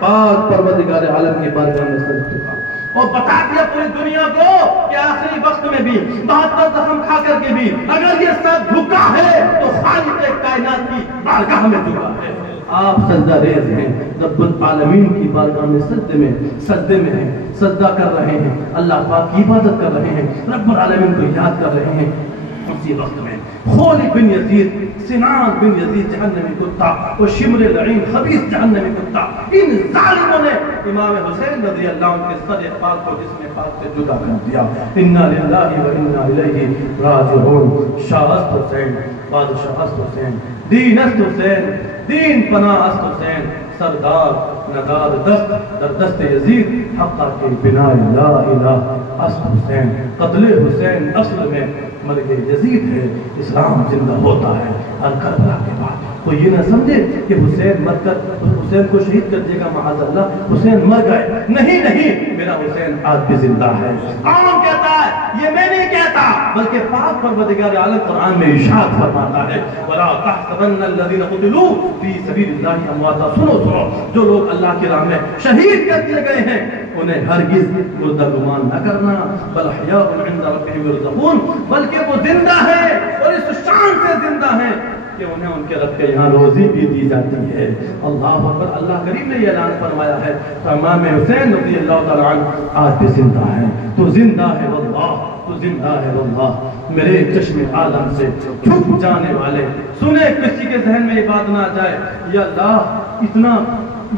پاک پروردگار عالم کی بارگاہ میں سجدہ چکا اور بتا دیا پوری دنیا کو کہ آخری وقت میں بھی 72 زخم کھا کر کے بھی اگر یہ سر جھکا ہے تو خالق کائنات کی بارگاہ میں جھکا ہے. آپ سجدہ ریز ہیں رب العالمین کی بارگاہ میں سجدے میں ہیں, سجدہ کر رہے ہیں, اللہ پاک کی عبادت کر رہے ہیں, رب العالمین کو یاد کر رہے ہیں. اسی وقت میں خولد بن یزید, سنان بن یزید جہنمی کتا اور شمر لعین خبیث جہنمی کتا, ان ظالموں نے امام حسین رضی اللہ عنہ کے سر پاک کو جسم پاک سے جدا کر دیا. انا للہ و انا الیہ راجعون. شاہ است حسین, بادشاہ است حسین, دین است حسین, دین پناہ است حسین, سردار ندار دست در دست یزید, حقا کے بنا لا الہ است حسین. قتل حسین اصل میں مرگ یزید ہے, اسلام زندہ ہوتا ہے ہر کربلا کے بعد. کوئی یہ نہ سمجھے کہ حسین مر کر حسین کو شہید کر دے گا, معاذ اللہ, حسین مر گئے. نہیں نہیں, میرا حسین آج بھی زندہ ہے. کون کہتا ہے؟ یہ میں نہیں کہتا, بلکہ پاک پروردگار عالم قرآن میں ارشاد فرماتا ہے وَلَا تَحْسَبَنَّ الَّذِينَ قُتِلُوا فِي سَبِيلِ اللَّهِ أَمْوَاتًا. سنو, جو لوگ اللہ کی راہ میں شہید کر دیے گئے ہیں انہیں ہرگز مردہ گمان نہ کرنا, بل احیاء عند ربهم يرزقون, بلکہ وہ زندہ ہے اور اس شان سے زندہ ہے کہ انہیں ان کے رب کے یہاں روزی بھی دی جاتی ہے. اللہ اکبر. اللہ کریم نے یہ اعلان فرمایا ہے امام حسین رضی اللہ تعالی عنہ آج بھی زندہ ہے. تو زندہ ہے واللہ, تو زندہ ہے واللہ. میرے چشم عالم سے چھپ جانے والے, سنے کسی کے ذہن میں یہ بات نہ آ جائے یا اللہ اتنا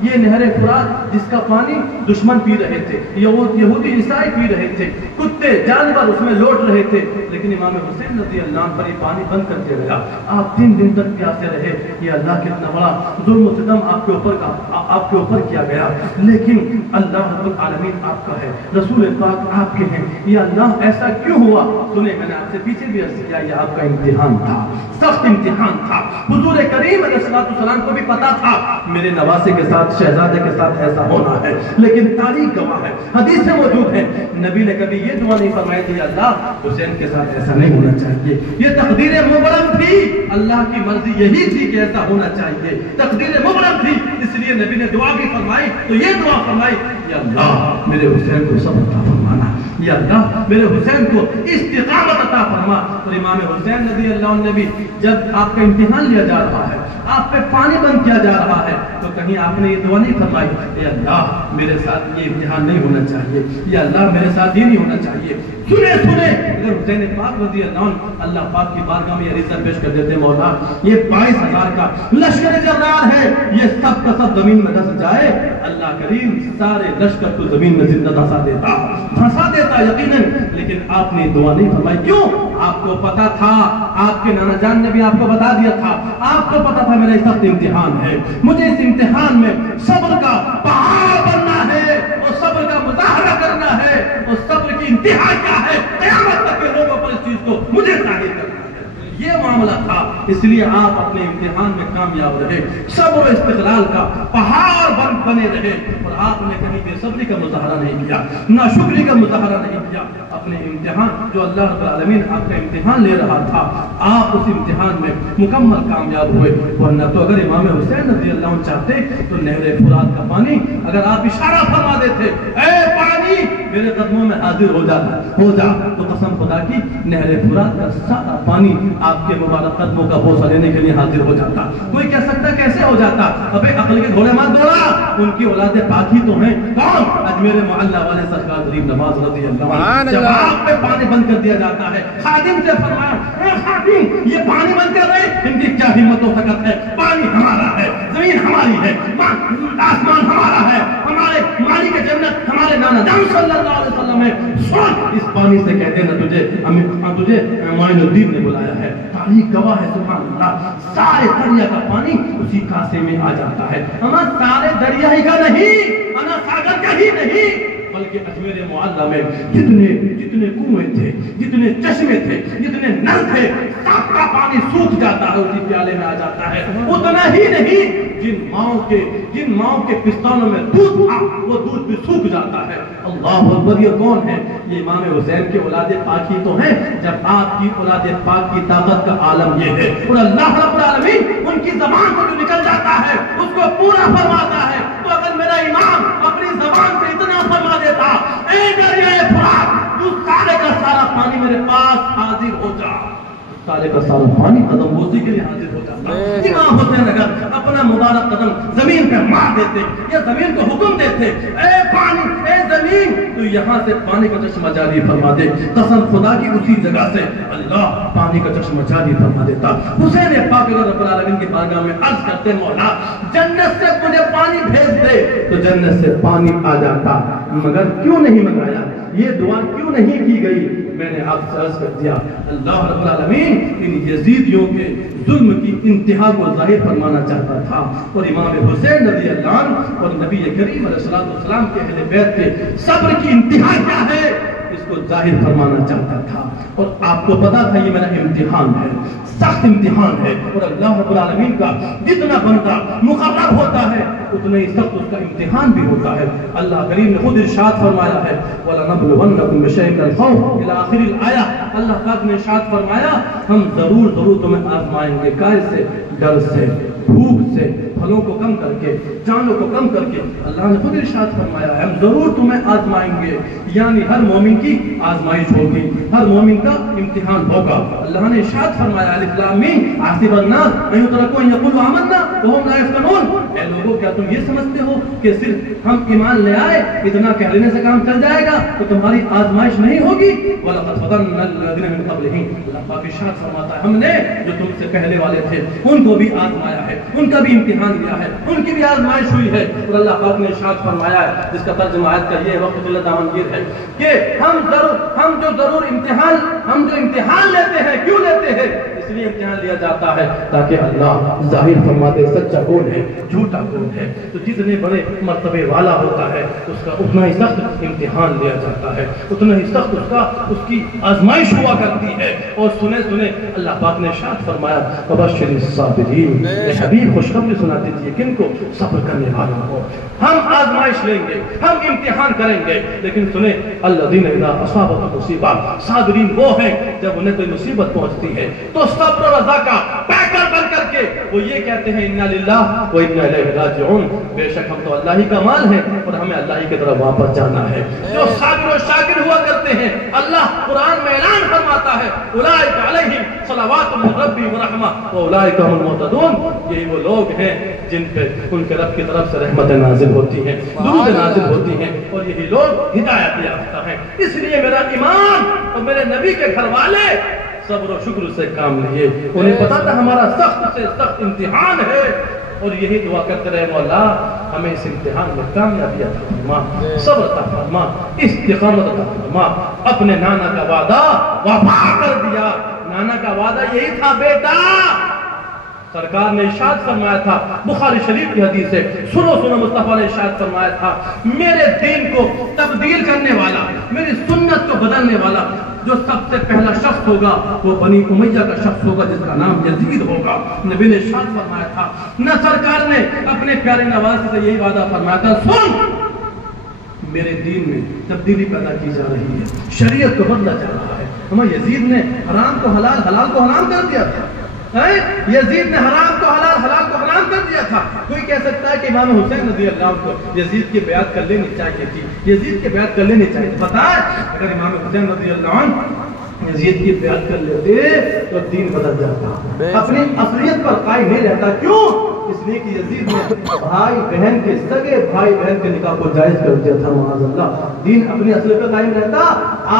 یہ نہر فرات جس کا پانی دشمن پی رہے تھے, یہودی عیسائی پی رہے تھے, کتے جانور اس میں لوٹ رہے تھے, لیکن امام حسین رضی اللہ عنہ پر یہ پانی بند کر دیا گیا. آپ 3 دن تک پیاسے رہے. یہ اللہ کتنا بڑا ظلم و ستم آپ کے اوپر کیا گیا, لیکن اللہ رب العالمین آپ کا ہے, رسول پاک آپ کے ہیں. یہ اللہ ایسا کیوں ہوا؟ سنیں, میں نے آپ سے پیچھے بھی عرض کیا, یہ آپ کا امتحان تھا, سخت امتحان تھا. حضور کریم علیہ السلام کو بھی پتا تھا میرے نواسے کے ساتھ, شہزادے کے ساتھ ایسا ہونا ہے, لیکن تاریخ گواہ ہے, حدیث سے موجود ہے, نبی نے کبھی یہ دعا نہیں فرمائی تھی اللہ حسین کے ساتھ ایسا نہیں ہونا چاہیے. یہ تقدیر مبرم تھی, اللہ کی مرضی یہی تھی کہ ایسا ہونا چاہیے, تقدیر مبرم تھی. اس لیے نبی نے دعا بھی فرمائی تو یہ دعا فرمائی یا اللہ میرے حسین کو صبر عطا فرمانا, یا اللہ میرے حسین کو استقامت عطا فرما. اور امام حسین رضی اللہ عنہ بھی جب آپ کا امتحان لیا جا رہا ہے, آپ پہ پانی بند کیا جا رہا ہے, تو کہیں آپ نے یہ دعا نہیں فرمائی اے اللہ میرے ساتھ یہ امتحان نہیں ہونا چاہیے, یا اللہ میرے ساتھ یہ نہیں ہونا چاہیے. سنے اگر حسین پاک رضی اللہ عنہ اللہ پاک کی بارگاہ میں یہ عریضہ پیش کر دیتے مولا یہ 22,000 کا لشکر جرار ہے, یہ سب کا سب زمین میں دھس جائے, اللہ کریم سارے لشکر کو زمین میں زندہ دھسا دیتا یقیناً. لیکن آپ نے دعا نہیں فرمائی. کیوں؟ آپ کو پتا تھا, آپ کے نانا جان نے بھی آپ کو بتا دیا تھا, آپ کو پتا تھا میرا سخت امتحان ہے, مجھے اس امتحان میں صبر کا پہاڑ بننا ہے اور صبر کا مظاہرہ کرنا ہے, اور صبر کی انتہا کیا ہے قیامت تک کے لوگوں پر اس چیز کو مجھے ظاہر کرنا ہے. یہ معاملہ تھا, اس لیے آپ اپنے امتحان میں کامیاب رہے, صبر و استقلال کا پہاڑ بنے رہے, اور آپ نے کہیں بے صبری کا مظاہرہ نہیں کیا, ناشکری کا مظاہرہ نہیں کیا. اپنے امتحان جو اللہ رب العالمین آپ کا امتحان لے رہا تھا, آپ اس امتحان میں مکمل کامیاب ہوئے. ورنہ تو اگر امام حسین رضی اللہ عنہ چاہتے تو نہر فرات کا پانی اگر آپ اشارہ فرما دیتے اے پانی میرے قدموں میں حاضر ہو جا, تو قسم خدا کی نہر فرات کا سارا پانی آپ کے مبارک قدموں کا بوسہ لینے کے لیے حاضر ہو جاتا. کوئی کہہ سکتا کیسے ہو جاتا؟ ابے عقل کے گھوڑے مت دوڑا, ان کی اولاد پاک ہی تو ہیں. کون؟ اجمیر معلیٰ والے سرکار غریب نواز رضی اللہ عنہ. جب آپ پہ پانی بند کر دیا جاتا ہے, خادم سے فرمایا اے خادم یہ پانی بند کر رہے, ان کی کیا ہمت و طاقت ہے, پانی ہمارا ہے, زمین ہماری ہے, آسمان ہمارا ہے, ہمارے مالک جنت ہمارے نانا جان صلی اللہ علیہ وسلم ہے. سن اس پانی سے کہتے ہیں تجھے معین الدین نے بلایا ہے. تاریخ گواہ ہے سبحان اللہ, سارے دریا کا پانی اسی کاسے میں آ جاتا ہے. ہمارا سارے دریا ہی کا نہیں, انا ساگر کا ہی نہیں, بلکہ اجمیر معلیٰ میں جتنے کنویں تھے, جتنے چشمے تھے, جتنے نل تھے, سب کا پانی سوکھ جاتا ہے, اسی پیالے میں آ جاتا ہے. اتنا ہی نہیں, جن ماؤں کے پستانوں میں دودھ تھا وہ دودھ بھی سوکھ جاتا ہے. اللہ اکبر. یہ کون ہے؟ یہ امام حسین کے اولاد پاک ہی تو ہیں. جب آپ کی اولاد پاک کی طاقت کا عالم یہ ہے, اور اللہ رب العالمین ان کی زبان سے جو نکل جاتا ہے اس کو پورا فرماتا ہے. تو امام اپنی زبان سے اتنا فرما دیتا، اے دریائے فرات تو سارے کا سارا پانی میرے پاس حاضر ہو جا، سارے کا سارا پانی قدم بوسی کے لیے حاضر ہو جاتا۔ امام حسین اگر اپنا مبارک قدم زمین پہ مار دیتے یا زمین کو حکم دیتے، اے پانی، اے زمین تو یہاں سے پانی کا چشمہ جاری فرما دے، قسم خدا کی اسی جگہ سے اللہ پانی کا چشمہ جاری فرما دیتا۔ حسین پاک رب العالمین کی بارگاہ میں عرض کرتے، مولا جنت سے مجھے پانی بھیج دے، تو جنت سے پانی آ جاتا، مگر کیوں نہیں منگایا، یہ دعا کیوں نہیں کی گئی؟ میں نے آپ سے عرض کر دیا، اللہ رب العالمین ان یزیدیوں کے ظلم کی انتہا کو ظاہر فرمانا چاہتا تھا، اور امام حسین رضی اللہ عنہ اور نبی کریم علیہ السلام کے اہل بیت کے صبر کی انتہا کیا ہے اس کو ظاہر فرمانا چاہتا تھا۔ اور آپ کو پتا تھا یہ میرا امتحان ہے، سخت امتحان ہے، اور اللہ رب العالمین کا جتنا بندہ مقرب ہوتا ہے اتنا ہی سخت اس کا امتحان بھی ہوتا ہے۔ اللہ کریم نے خود ارشاد فرمایا ہے، وَلَنَبْلُوَنَّكُمْ بِشَيْءٍ مِنَ الْخَوْفِ إِلَى آخِرِ الْآیَہ، اللہ پاک نے ارشاد فرمایا ہم ضرور تمہیں آزمائیں گے، کائے سے، ڈر سے، بھوک سے، پھلوں کو کم کر کے، جانوں کو کم کر کے، اللہ نے خود ارشاد فرمایا ہے ہم ضرور تمہیں آزمائیں گے، یعنی ہر مومن کی آزمائش ہوگی، ہر مومن کا امتحان ہوگا۔ اللہ نے ارشاد فرمایا الف لام میم حسب الناس ان یترکوا ان یقولوا آمنا وهم لا یفتنون، اے لوگوں کیا تم یہ سمجھتے ہو کہ صرف ہم ایمان لے آئے اتنا کہہ لینے سے کام چل جائے گا تو تمہاری آزمائش نہیں ہوگی؟ وَلَقَدْ فَتَنَّا الَّذِينَ مِن قَبْلِهِمْ، اللہ پاک ارشاد فرماتا ہے ہم نے جو تم سے پہلے والے تھے ان کو بھی آزمایا ہے، ان کا بھی امتحان لیا ہے، ان کی بھی آزمائش ہوئی ہے۔ اور اللہ پاک نے ارشاد فرمایا ہے جس کا ترجمہ آیت کا یہ وقت اللہ دامنگیر ہے کہ ہم جو امتحان لیتے ہیں، کیوں لیتے ہیں؟ اس لیے امتحان لیا جاتا ہے تاکہ اللہ ظاہر فرما دے سچا کون ہے، جھوٹا کون ہے۔ تو جتنے بڑے مرتبے والا ہوتا ہے اس کا اتنا ہی سخت امتحان لیا جاتا ہے، اتنا ہی سخت اس کی آزمائش ہوا کرتی ہے۔ اور سنے اللہ پاک نے ارشاد فرمایا وبشر الصابرین، اے حبیب خوشخبری سنا دیجیے کن کو؟ صبر کرنے والوں کو۔ ہم آزمائش لیں گے، ہم امتحان کریں گے، لیکن سنیں الذین اذا اصابتهم مصیبہ، صابرین وہ ہیں جب انہیں کوئی مصیبت پہنچتی ہے تو صبر و رضا کا پیکر بن کر کے وہ یہ کہتے ہیں انا للہ و انا الیہ راجعون، بے شک ہم تو اللہ ہی کا مال ہے اور ہمیں اللہ ہی کی طرف واپس جانا ہے۔ جو صابر و شاکر ہوا کرتے ہیں اللہ قرآن میں اعلان فرماتا ہے اولئک علیہم صلوات من ربی ورحمہ واولئک هم المہتدون، یہی وہ لوگ ہیں جن پہ ان کے رب کی طرف سے رحمت نازل ہوتی ہیں، درود نازل ہوتی ہیں، اور یہی لوگ ہدایت یافتہ ہیں۔ اس لیے میرا امام اور میرے نبی کے گھر والے صبر و شکر سے کام لیے، انہیں پتا تھا ہمارا سخت سے سخت امتحان ہے، اور یہی دعا کرتے رہے مولا ہمیں اس امتحان میں کامیابی عطا فرما، صبر عطا فرما، استقامت عطا فرما۔ اپنے نانا کا وعدہ وفا کر دیا، نانا کا وعدہ یہی تھا بیٹا، سرکار نے ارشاد فرمایا تھا، بخاری شریف کی حدیث ہے، سنو مصطفیٰ نے ارشاد فرمایا تھا میرے دین کو تبدیل کرنے والا، میری سنت کو بدلنے والا جو سب سے پہلا شخص ہوگا وہ بنی امیہ کا شخص ہوگا جس کا نام یزید ہوگا۔ نبی نے ارشاد فرمایا تھا، نہ سرکار نے اپنے پیارے نواز سے یہی وعدہ فرمایا تھا سن میرے دین میں تبدیلی پیدا کی جا رہی ہے، شریعت کو بدلا جا رہا ہے۔ ہمیں یزید نے حرام کو حلال، حلال کو حرام کر دیا تھا، یزید نے حرام کو حلال، حلال کو حرام کر دیا تھا۔ کوئی کہہ سکتا ہے کہ امام حسین رضی اللہ عنہ کو یزید کی بیعت کر لینی چاہیے تھی، یزید کی بیعت کر لینی چاہیے تھی۔ پتہ ہے اگر امام حسین رضی اللہ عنہ یزید کی بیعت کر لیتے تو دین بدل جاتا، اپنی اصلیت پر قائم نہیں رہتا۔ کیوں؟ اس لیے کہ یزید نے بھائی بہن کے سگے بھائی بہن کے نکاح کو جائز کر دیا تھا، معاذ اللہ۔ دین اپنی اصلیت پر قائم رہتا۔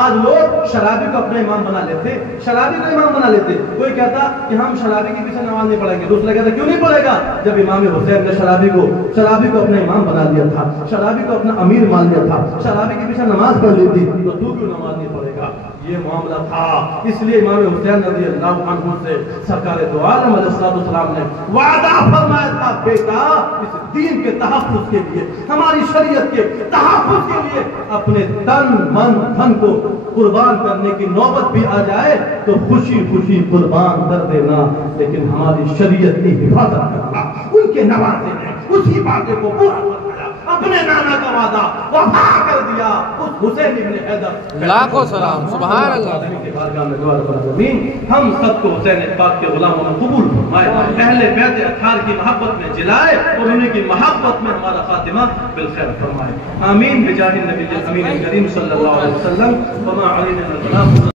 آج لوگ شرابی کو اپنا امام بنا لیتے، شرابی کو امام بنا لیتے۔ کوئی کہتا کہ ہم شرابی کے پیچھے نماز نہیں پڑھیں گے، دوسرا کہتا کیوں نہیں پڑھے گا؟ جب امام حسین نے شرابی کو اپنا امام بنا لیا تھا، شرابی کو اپنا امیر مان لیا تھا، شرابی کے پیچھے نماز پڑھ لی تھی، تو تو کیوں نماز نہیں پڑھے گا؟ یہ معاملہ تھا۔ اس لیے امام حسین رضی اللہ عنہ سے سرکار دو عالم علیہ السلام نے وعدہ فرمایا تھا بیٹا اس دین کے تحفظ کے لیے، ہماری شریعت کے تحفظ کے لیے اپنے تن من دھن کو قربان کرنے کی نوبت بھی آ جائے تو خوشی خوشی قربان کر دینا، لیکن ہماری شریعت کی حفاظت کرنا۔ ان کے نوازے نے اسی وعدے کو پورا کرنا، اپنے نانا کا وعدہ وفا کر دیا۔ اس حسین ابن حیدر لاکھوں سلام، سبحان اللہ کے بارگاہ میں دعا رب العالمین ہم سب کو حسین پاک کے غلاموں میں قبول فرمائے، اہل بیت اطہار کی محبت میں جلائے اور انہیں کی محبت وقت میں ہمارا خاتمہ بالخیر فرمائے. آمین بجاہ النبی الامین الکریم صلی اللہ علیہ وسلم. وما علینا الا البلاغ.